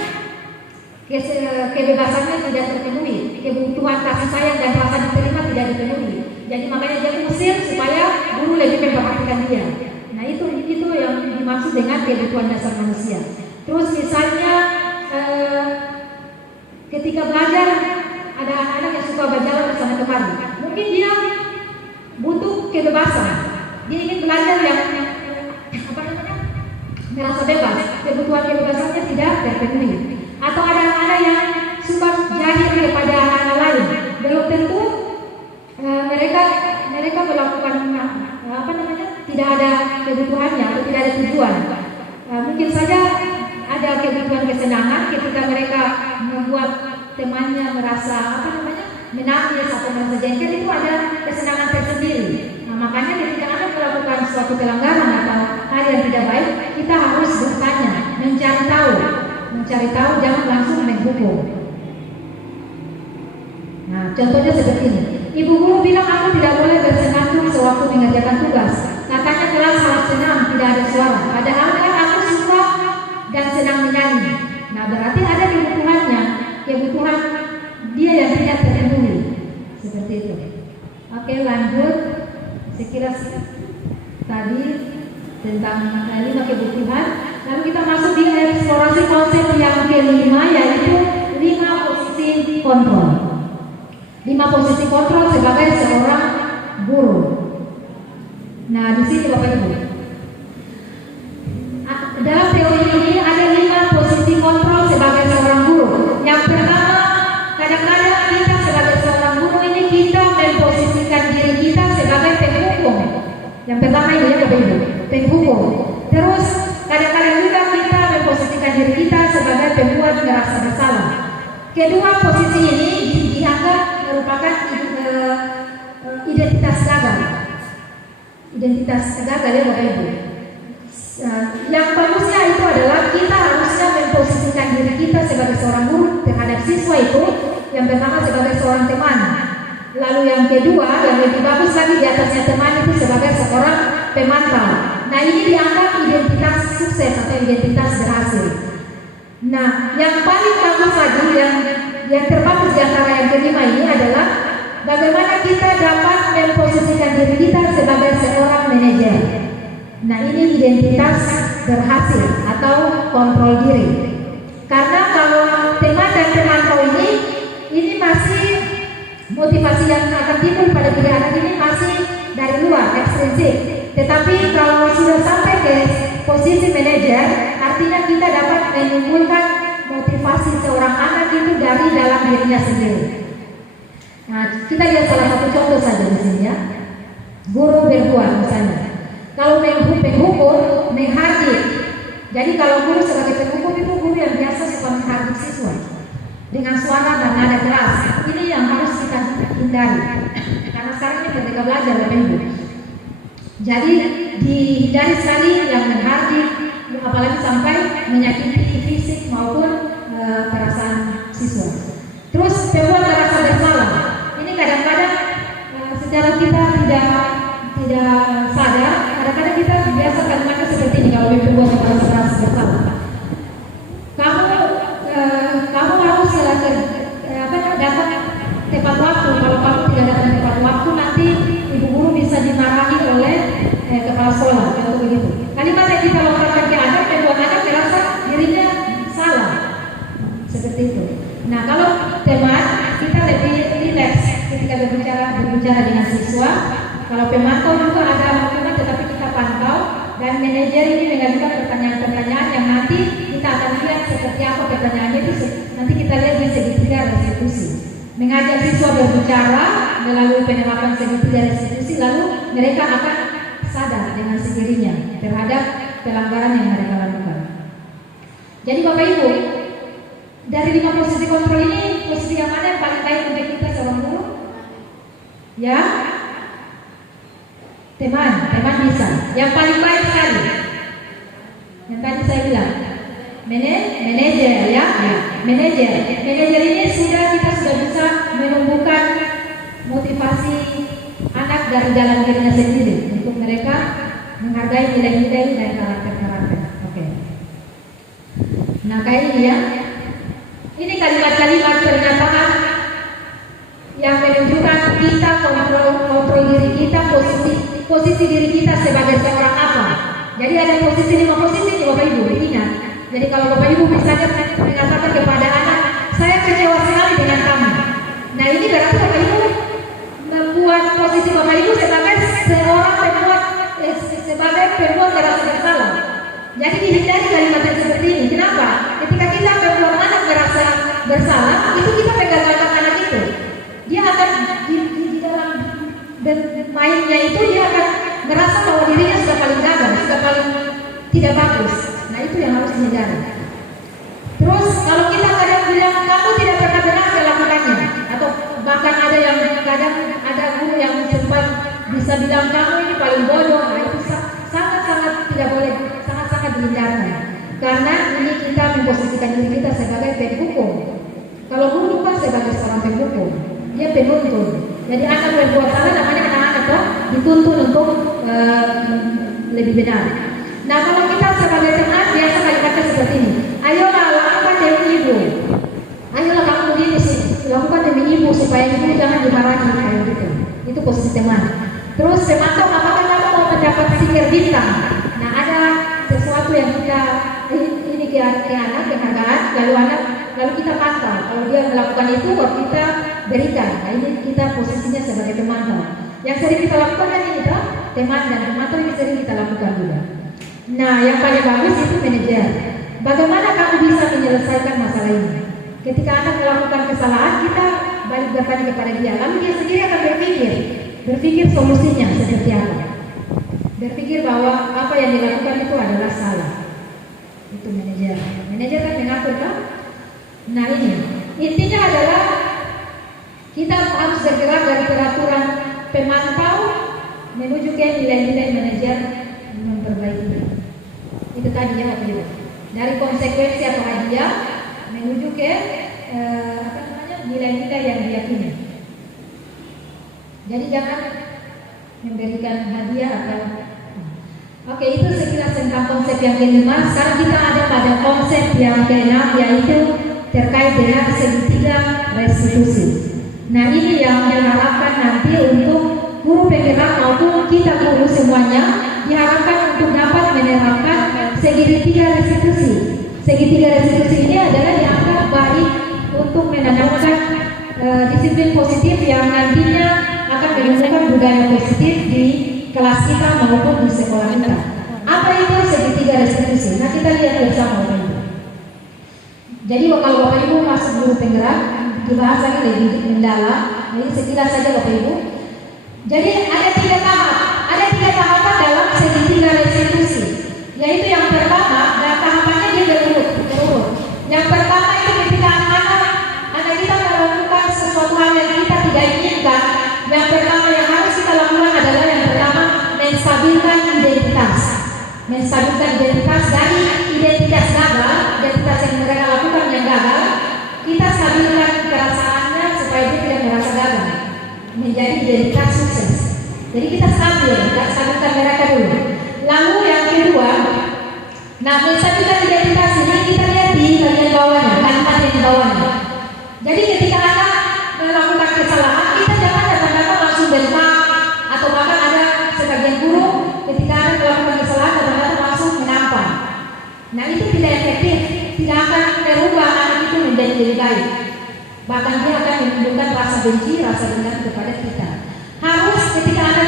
kebebasannya tidak terpenuhi, kebutuhan kasih sayang dan rasa diterima tidak dipenuhi. Jadi makanya dia usir supaya guru lebih memperhatikan dia. Nah itu yang dimaksud dengan kebutuhan dasar manusia. Terus misalnya ketika belajar ada anak-anak yang suka berjalan bersama kemari. Mungkin dia butuh kebebasan. Dia ingin belajar yang apa namanya, merasa bebas. Kebutuhan kebebasannya tidak terpenuhi. Atau ada anak-anak yang suka jahil kepada anak-anak lain. Belum tentu mereka melakukan apa namanya, tidak ada kebutuhannya atau tidak ada tujuan. Mungkin saja ada kebutuhan kesenangan ketika mereka membuat temannya merasa apa namanya, menangis atau merasa jengkel, itu ada kesenangan tersendiri. Nah, makanya ketika Anda melakukan suatu pelanggaran atau hal yang tidak baik, kita harus bertanya, mencari tahu, jangan langsung menghukum. Nah, contohnya seperti ini. Ibu guru bilang aku tidak boleh bersenandung sewaktu mengerjakan tugas. Katanya kelas harus senang, tidak ada suara. Padahal kan aku suka dan senang menyanyi. Nah, berarti ada kebutuhan dia yang tidak terpenuhi. Seperti itu. Oke, lanjut. Sekira tadi tentang 5 kebutuhan. Lalu kita masuk di eksplorasi konsep yang kelima, yaitu 5 posisi kontrol. 5 posisi kontrol sebagai seorang guru. Nah, di sini Bapak Ibu, dalam teori ini ada 5 posisi kontrol sebagai seorang guru. Yang pertama, kadang-kadang kita sebagai seorang guru ini kita memposisikan diri kita sebagai penghukum. Yang pertama ini ya Bapak Ibu, penghukum. Terus kadang-kadang juga kita memposisikan diri kita sebagai pembuat merasa bersalah. Kedua posisi ini dianggap merupakan identitas gagal. Identitas gagal ya Bapak Ibu. Yang bagusnya itu adalah kita harusnya memposisikan diri kita sebagai seorang guru terhadap siswa itu. Yang pertama sebagai seorang teman. Lalu yang kedua, yang lebih bagus lagi di atasnya teman, itu sebagai seorang pemantau. Nah ini dianggap identitas sukses atau identitas berhasil. Nah yang paling bagus lagi, yang terbagus di antara yang kelima ini adalah bagaimana kita dapat memposisikan diri kita sebagai seorang manajer. Nah ini identitas berhasil atau kontrol diri. Karena kalau teman dan pemantau ini masih motivasi yang akan timbul pada diri anak ini masih dari luar, ekstrinsik. Tetapi kalau sudah sampai ke posisi manajer, artinya kita dapat menimbulkan motivasi seorang anak itu dari dalam dirinya sendiri. Nah, kita lihat salah satu contoh saja di sini ya. Guru berbuat misalnya. Kalau penghukum, menghardik. Jadi kalau guru sebagai penghukum itu guru yang biasa suka menghardik siswa dengan suara dan nada keras. Ini yang harus kita hindari. Karena sekarang ini ketika belajar Bapak Ibu. Jadi dihindari sekali yang menghardik, apalagi sampai menyakiti fisik maupun perasaan siswa. Terus pembuat merasa bersalah. Ini kadang-kadang secara kita tidak sadar, kadang-kadang kita biasa kalimatnya seperti ini kalau pembuat merasa bersalah. Kamu harus datang tepat waktu. Kalau kamu tidak datang tepat waktu, nanti ibu guru bisa dimarahi oleh kepala sekolah atau begitu. Kalimat yang kita lontarkan ke anak membuat anak merasa dirinya salah. Seperti itu. Nah, kalau teman kita lebih rileks ketika berbicara dengan siswa. Kalau pemantau juga ada hukuman, tetapi kita pantau. Dan manajer ini mengajukan pertanyaan-pertanyaan yang nanti kita akan lihat seperti apa pertanyaannya itu. Nanti kita lihat di segitiga restitusi. Mengajak siswa berbicara melalui penerapan segitiga restitusi, lalu mereka akan sadar dengan sendirinya terhadap pelanggaran yang mereka lakukan. Jadi Bapak Ibu, dari 5 posisi kontrol ini, posisi yang mana yang paling baik untuk kita seorang guru? Ya, teman bisa. Yang paling baik sekali, yang tadi saya bilang, manajer ya. manajer. Manajer ini kita sudah bisa menumbuhkan motivasi anak dari dalam dirinya sendiri untuk mereka menghargai nilai-nilai dan karakter-karakter. Oke. Nah, kayak ini ya. Ini kalimat-kalimat pernyataan yang menunjukkan kita kontrol diri kita, posisi diri kita sebagai seorang apa. Jadi ada posisi 5 posisi nih Bapak Ibu, ingat. Jadi kalau Bapak Ibu misalnya mengatakan kepada anak, saya kecewa sekali dengan kamu. Nah ini berarti Bapak Ibu membuat posisi Bapak Ibu sebagai sebagai pembuat merasa bersalah. Jadi dihindari kalimat yang seperti ini. Kenapa? Ketika kita membuat anak merasa bersalah, itu kita menggagalkan anak itu. Dia akan di dalam mainnya itu dia akan merasa bahwa dirinya sudah paling gagal, sudah paling tidak bagus. Nah itu yang harus dihindari. Terus kalau kita kadang bilang kamu tidak pernah berhasil lakukannya, atau bahkan ada yang kadang ada guru yang sempat bisa bilang kamu ini paling bodoh, nah itu sangat-sangat tidak boleh, sangat-sangat dihindari. Karena ini kita memposisikan diri kita sebagai penghukum. Kalau guru kan sebagai seorang penghukum, dia penuntun. Jadi akan berbuat salah namanya anak-anak toh dituntun untuk lebih benar. Nah kalau kita sebagai teman biasa kalimatnya seperti ini. Ayolah lakukan demi ibu. Ayolah kamu ini lakukan demi ibu supaya ibu jangan dimarahi kayak gitu. Itu posisi teman. Terus semantau apakah kamu mau mendapat sihir bintang? Nah ada sesuatu yang kita ini ke anak penghargaan, lalu kita pantau. Kalau dia melakukan itu, kalau kita berikan. Nah ini kita posisinya sebagai pemantau. Yang sering kita lakukan kan ini toh, teman dan pemantau ini sering kita lakukan juga. Nah yang paling bagus itu manajer. Bagaimana kamu bisa menyelesaikan masalah ini? Ketika anak melakukan kesalahan, kita balik bertanya kepada dia. Lalu dia sendiri akan berpikir solusinya seperti apa. Berpikir bahwa apa yang dilakukan itu adalah salah. Itu manajer. Manajer kan mengatur kan? Nah ini intinya adalah kita harus bergerak dari peraturan pemantau menuju ke nilai-nilai manajer memperbaiki. Itu tadi ya Bapak Ibu. Dari konsekuensi atau hadiah menuju ke nilai-nilai yang diyakini. Jadi jangan memberikan hadiah atau oke, itu sekilas tentang konsep yang kelima. Sekarang kita ada pada konsep yang keenam, yaitu terkait dengan segitiga restitusi. Nah ini yang diharapkan nanti untuk guru penggerak maupun kita guru semuanya diharapkan untuk dapat menerapkan segitiga restitusi. Segitiga restitusi ini adalah dianggap baik untuk menanamkan disiplin positif yang nantinya akan menumbuhkan budaya positif di kelas kita maupun di sekolah kita. Apa itu segitiga restitusi? Nah kita lihat bersama Bapak Ibu. Jadi kalau Bapak Ibu masuk guru penggerak, dibahas lagi lebih mendalam. Jadi sekilas saja Bapak Ibu. Jadi ada 3 tahap, ada 3 tahapan dalam segitiga restitusi. Yaitu yang pertama, dan tahapannya dia berurut. Yang pertama itu ketika anak kita melakukan sesuatu hal yang kita tidak inginkan. Yang pertama yang harus kita lakukan adalah yang pertama menstabilkan identitas. Menstabilkan identitas dari identitas gagal, identitas yang mereka lakukan yang gagal, kita stabilkan perasaannya supaya dia tidak merasa gagal, menjadi identitas sukses. Jadi kita stabilkan mereka dulu. Lalu yang kedua, nah menstabilkan identitas ini kita lihat di bagian bawahnya, kalimat yang di bawahnya. Jadi ketika anak melakukan kesalahan, kita jangan datang-datang langsung bermaaf, atau bahkan ada sebagian guru ketika anak melakukan kesalahan datang-datang langsung menampar. Nah itu tidak efektif, tidak akan merubah anak itu menjadi lebih baik. Bahkan dia akan menimbulkan rasa benci, rasa dendam kepada kita. Harus ketika anak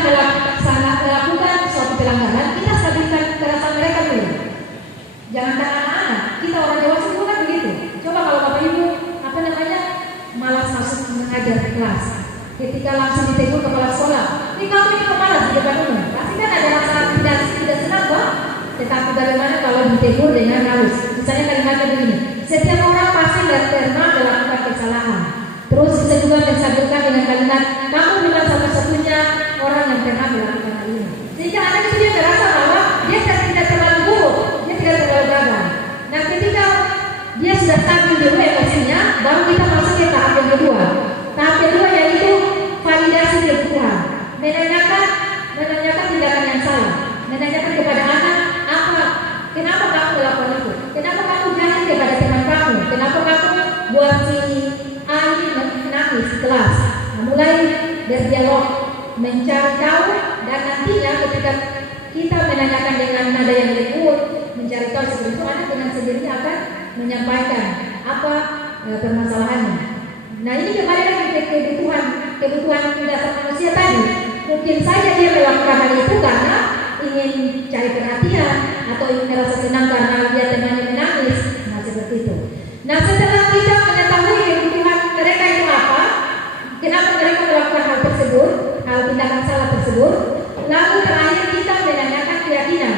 melakukan suatu pelanggaran, kita stabilkan perasaan mereka dulu. Jangan anak-anak, kita orang dewasa itu kan begitu. Coba kalau Bapak Ibu malas masuk mengajar di kelas, ketika langsung ditegur kepala sekolah, ini kamu ini kok malas di depan umum, pasti kan ada rasa tidak senang kok. Tetapi bagaimana kalau ditegur dengan halus? Misalnya kalimatnya begini, setiap orang pasti pernah melakukan kesalahan. Terus bisa juga menstabilkan dengan kalimat, kamu bukan satu-satunya orang yang pernah melakukan hal ini. Sehingga anak itu dia merasa bahwa dia tidak terlalu buruk, dia tidak terlalu gagal. Nah ketika dia sudah stabil dulu emosinya, baru kita masuk ke tahap yang kedua. Tahap kedua yaitu validasi kebutuhan. Menanyakan tindakan yang salah. Menanyakan kepada anak, kenapa kamu melakukan itu? Kenapa kamu jahat kepada teman kamu? Kenapa kamu buat si A ini menangis di kelas? Nah, mulai berdialog, mencari tahu, dan nantinya ketika kita menanyakan dengan nada yang lembut, mencari tahu seperti itu, anak dengan sendirinya akan menyampaikan apa permasalahannya. Nah, ini kembali lagi ke kebutuhan dasar manusia tadi. Mungkin saja dia melakukan hal itu karena ingin cari perhatian atau ingin merasa senang karena dia temannya menangis. Nah, seperti itu. Nah, setelah kita mengetahui kebutuhan mereka itu apa, kenapa mereka melakukan hal tersebut, hal tindakan salah tersebut, lalu terakhir kita menanyakan keyakinan.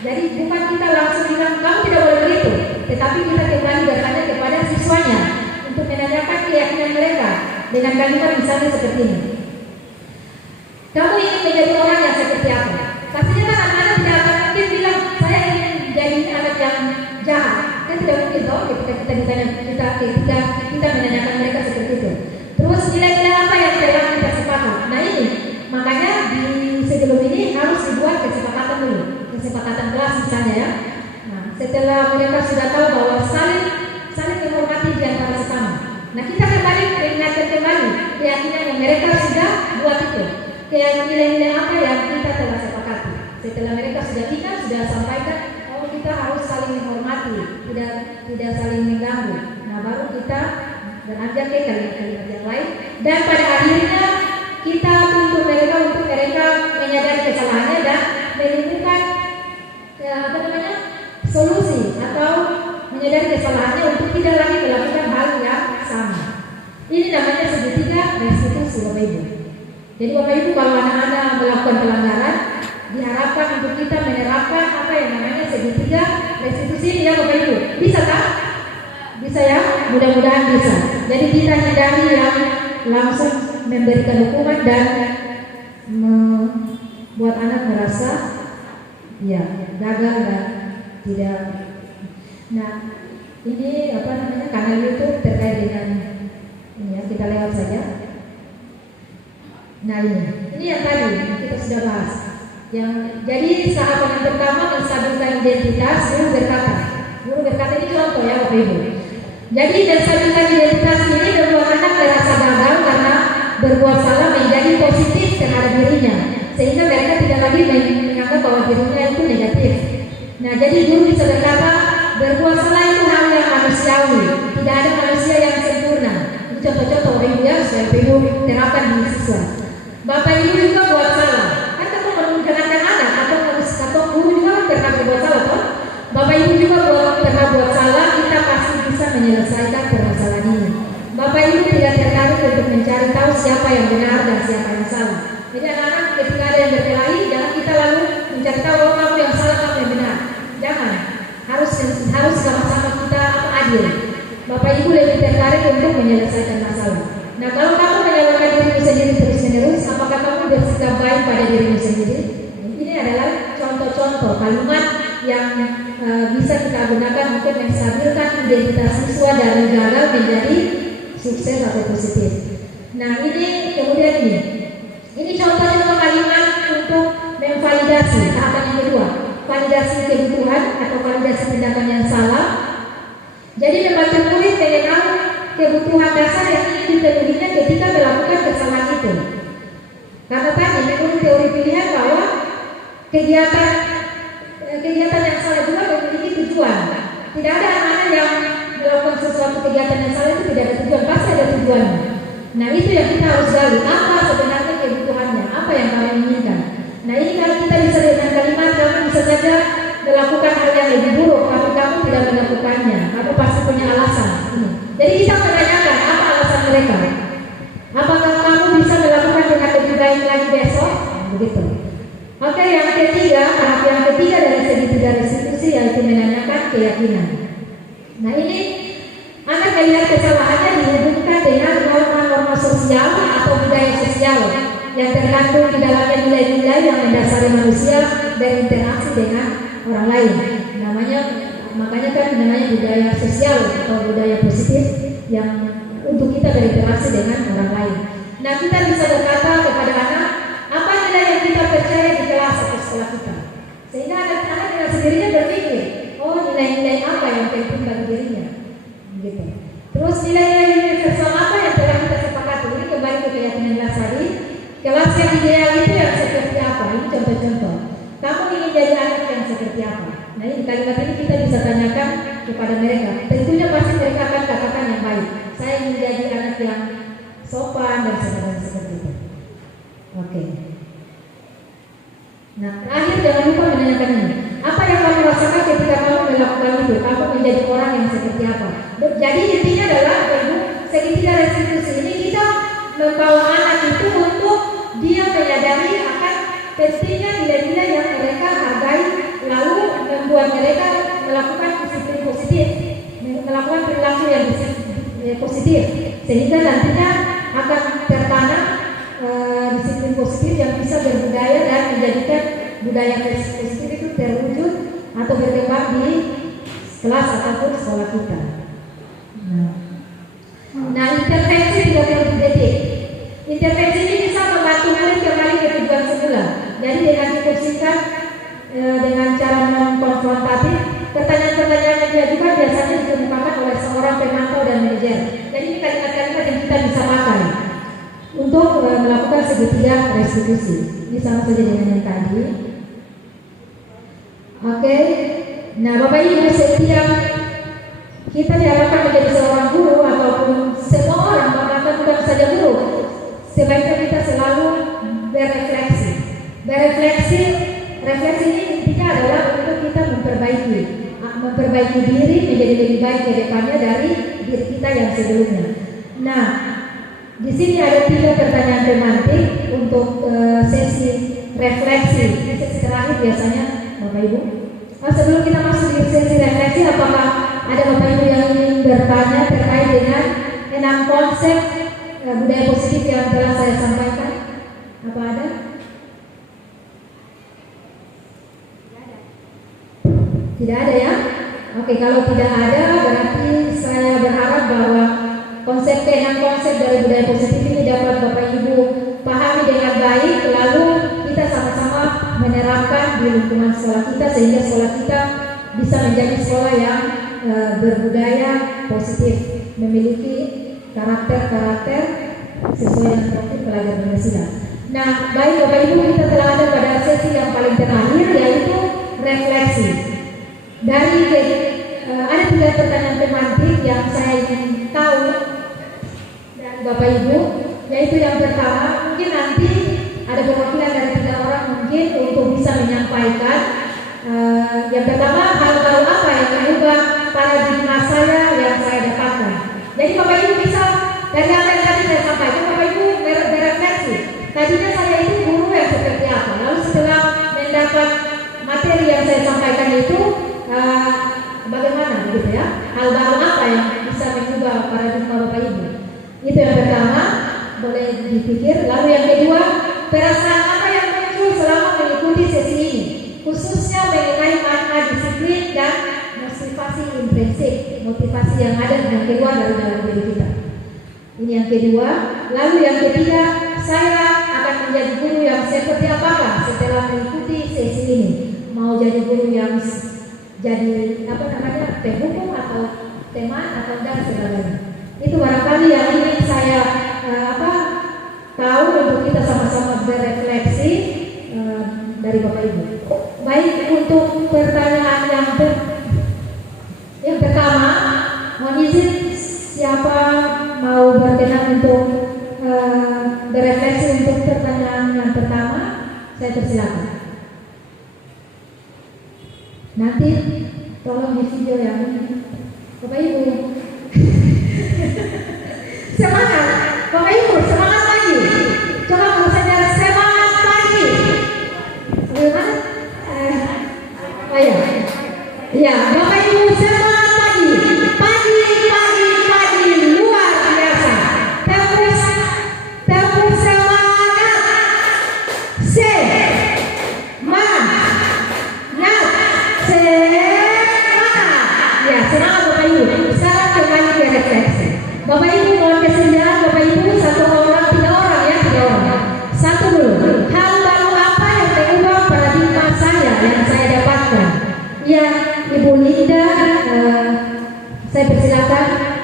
Jadi bukan kita langsung bilang kamu tidak boleh begitu, tetapi kita kembali bertanya kepada siswanya untuk menanyakan keyakinan mereka dengan kalimat misalnya seperti ini. Kamu ingin menjadi orang yang seperti apa? Pastinya kan anak-anak tidak akan mungkin bilang saya ingin jadi anak yang jahat. Kan tidak mungkin toh ketika kita ditanya, kita menanyakan mereka seperti itu. Terus nilai-nilai apa yang telah kita sepakat? Nah ini makanya di sebelum ini harus dibuat kesepakatan dulu, kesepakatan kelas misalnya ya. Nah setelah mereka sudah tahu bahwa saling menghormati di antara sesama. Nah kita kembali mengingatkan kembali keyakinan yang mereka sudah buat itu. Nilai-nilai apa yang kita telah sepakati. Setelah mereka sudah ingat, sudah sampaikan, oh kita harus saling menghormati, tidak saling mengganggu. Nah baru kita beranjak ke kalimat-kalimat yang lain. Dan pada akhirnya kita tuntut mereka untuk mereka menyadari kesalahannya dan menemukan solusi atau menyadari kesalahannya untuk tidak lagi melakukan hal yang sama. Ini namanya segitiga restitusi Bapak Ibu. Jadi Bapak Ibu kalau anak-anak melakukan pelanggaran, diharapkan untuk kita menerapkan apa yang namanya segitiga restitusi ini ya Bapak Ibu. Bisa tak? Bisa ya? Mudah-mudahan bisa. Jadi kita hindari yang langsung memberikan hukuman dan membuat anak merasa ya gagal dan tidak. Nah ini apa namanya kanal YouTube terkait dengan ini ya, kita lewat saja. Nah ini yang tadi kita sudah bahas. Jadi tahapan yang pertama menstabilkan identitas. Guru berkata ini contoh ya Bapak Ibu. Jadi menstabilkan identitas ini membuat anak merasa gagal karena berbuat salah menjadi positif terhadap dirinya, sehingga mereka tidak lagi menganggap bahwa dirinya itu negatif. Nah jadi guru bisa berkata berbuat salah itu hal yang manusiawi, tidak ada manusia yang sempurna. Ini contoh-contoh Bapak Ibu ya, supaya Bapak Ibu terapkan di siswa. Bapak Ibu juga buat salah, kan kamu menunjukkan anak atau guru juga pernah berbuat salah toh? Bapak Ibu juga pernah buat salah, kita pasti bisa menyelesaikan permasalahan ini. Bapak Ibu tidak tertarik untuk mencari tahu siapa yang benar dan siapa yang salah. Jadi anak-anak ketika ada yang berkelahi, jangan kita lalu mencari tahu oh, kamu yang salah, kamu yang benar. Jangan. Harus sama-sama kita adil. Bapak Ibu lebih tertarik untuk menyelesaikan masalah. Nah kalau kamu menyalahkan dirimu sendiri terus-menerus, apakah kamu bersikap baik pada dirimu sendiri? Ini adalah contoh-contoh kalimat yang bisa kita gunakan untuk menstabilkan identitas siswa dari gagal menjadi sukses atau positif. Nah ini kemudian ini contoh-contoh kalimat untuk memvalidasi tahapan yang kedua, validasi kebutuhan atau validasi tindakan yang salah. Jadi membantu murid mengenal kebutuhan dasar yang ingin dipenuhinya ketika melakukan kesalahan itu. Karena tadi menurut teori pilihan bahwa kegiatan yang salah juga memiliki tujuan. Tidak ada anak-anak yang melakukan sesuatu kegiatan yang salah itu tidak ada tujuan, pasti ada tujuan. Nah itu yang kita harus gali, apa sebenarnya kebutuhannya, apa yang kami inginkan. Nah ini kalau kita bisa dengan kalimat, kamu bisa saja melakukan hal yang lebih buruk, tapi kamu tidak melakukannya, kamu pasti punya alasan. Jadi kita menanyakan apa alasan mereka. Apakah kamu bisa melakukan dengan lebih baik lagi besok? Begitu. Oke, yang ketiga, tahap yang ketiga dari segitiga restitusi yaitu menanyakan keyakinan. Nah ini anak melihat kesalahannya dihubungkan dengan norma-norma sosial atau budaya sosial yang terkandung di dalamnya nilai-nilai yang mendasari manusia berinteraksi dengan orang lain. Namanya makanya kan namanya budaya sosial atau budaya positif yang untuk kita berinteraksi dengan orang lain. Nah, kita bisa berkata kepada anak apa nilai yang kita percaya di kelas atau sekolah kita, sehingga anak-anak dengan sendirinya berpikir, oh nilai-nilai apa yang penting bagi dirinya, gitu. Terus nilai-nilai universal apa yang telah kita sepakati? Ini kembali ke keyakinan kelas tadi. Kelas yang ideal itu yang seperti apa? Ini contoh-contoh. Kamu ingin jadi anak yang seperti apa? Nah, ini kalimat ini kita bisa tanyakan kepada mereka. Tentunya pasti mereka akan katakan yang baik. Saya ingin jadi anak yang sopan dan sebagainya seperti itu. Oke. Nah, terakhir jangan lupa menanyakan ini. Apa yang kamu rasakan ketika kamu melakukan itu? Kamu menjadi orang yang seperti apa? Jadi intinya adalah segitiga restitusi ini kita membawa anak itu untuk dia menyadari akan pentingnya nilai-nilai yang mereka hargai, lalu membuat mereka melakukan disiplin positif, melakukan perilaku yang positif, sehingga nantinya akan tertanam disiplin positif yang bisa berbudaya dan menjadikan budaya positif itu terwujud atau berkembang di kelas ataupun sekolah kita. Nah, intervensi 30 detik. Intervensi ini bisa membantu murid kembali ke tujuan semula. Jadi dengan cukup singkat, dengan cara non-konfrontatif, pertanyaan-pertanyaan yang diajukan biasanya dikemukakan oleh seorang pemantau dan manajer. Jadi ini kalimat-kalimat yang kita bisa pakai untuk melakukan segitiga restitusi. Ini sama saja dengan yang tadi. Oke. Nah, Bapak Ibu, setiap kita diharapkan menjadi seorang guru ataupun semua orang, bahkan bukan saja guru, sebaiknya kita selalu berefleksi. Refleksi ini intinya adalah untuk kita memperbaiki diri menjadi lebih baik ke depannya dari diri kita yang sebelumnya. Nah, di sini ada 3 pertanyaan tematik untuk sesi refleksi. Ini sesi terakhir biasanya, Bapak Ibu. Sebelum kita masuk di sesi refleksi, apakah ada Bapak Ibu yang ingin bertanya terkait dengan 6 konsep budaya positif yang telah saya sampaikan? Apa ada? Tidak ada ya? Oke, kalau tidak ada berarti saya berharap bahwa konsep 6 konsep dari budaya positif ini dapat Bapak Ibu pahami dengan baik, lalu kita sama-sama menerapkan di lingkungan sekolah kita sehingga sekolah kita bisa menjadi sekolah yang berbudaya positif, memiliki karakter-karakter sesuai dengan profil pelajar Pancasila. Nah, baik Bapak Ibu, kita telah ada pada sesi yang paling terakhir, yaitu refleksi. Dari ada 3 pertanyaan tematik yang saya ingin tahu dari Bapak Ibu, yaitu yang pertama, mungkin nanti ada perwakilan dari 3 orang mungkin untuk bisa menyampaikan yang pertama, hal baru apa yang mengubah paradigma saya yang saya dapatkan. Jadi Bapak Ibu bisa dari apa yang tadi saya sampaikan, Bapak Ibu berefleksi. Tadinya saya itu guru yang seperti apa, lalu setelah mendapat materi yang saya sampaikan itu bagaimana gitu ya, hal baru apa yang bisa mengubah paradigma Bapak Ibu. Itu yang pertama, boleh dipikir. Lalu yang kedua, perasaan apa yang muncul selama mengikuti sesi ini, khususnya mengenai makna disiplin dan motivasi intrinsik, motivasi yang ada dan keluar dari dalam diri kita. Ini yang kedua. Lalu yang ketiga, saya akan menjadi guru yang seperti apakah setelah mengikuti sesi ini. Mau jadi guru yang jadi penghukum atau teman atau dan sebagainya. Itu barangkali yang ingin saya tahu untuk kita sama-sama berefleksi dari Bapak Ibu. Baik, untuk pertanyaan yang pertama, mohon izin siapa mau berkenan untuk berefleksi untuk pertanyaan yang pertama, saya persilakan. Nanti tolong di video yang Bapak Ibu. Semangat, Bapak Ibu, semangat lagi. Coba kalau saya semangat lagi. Bagaimana? Ya, Bapak Ibu semangat lagi. Pagi luar biasa. Tepuk semangat. Semangat. dipersilakan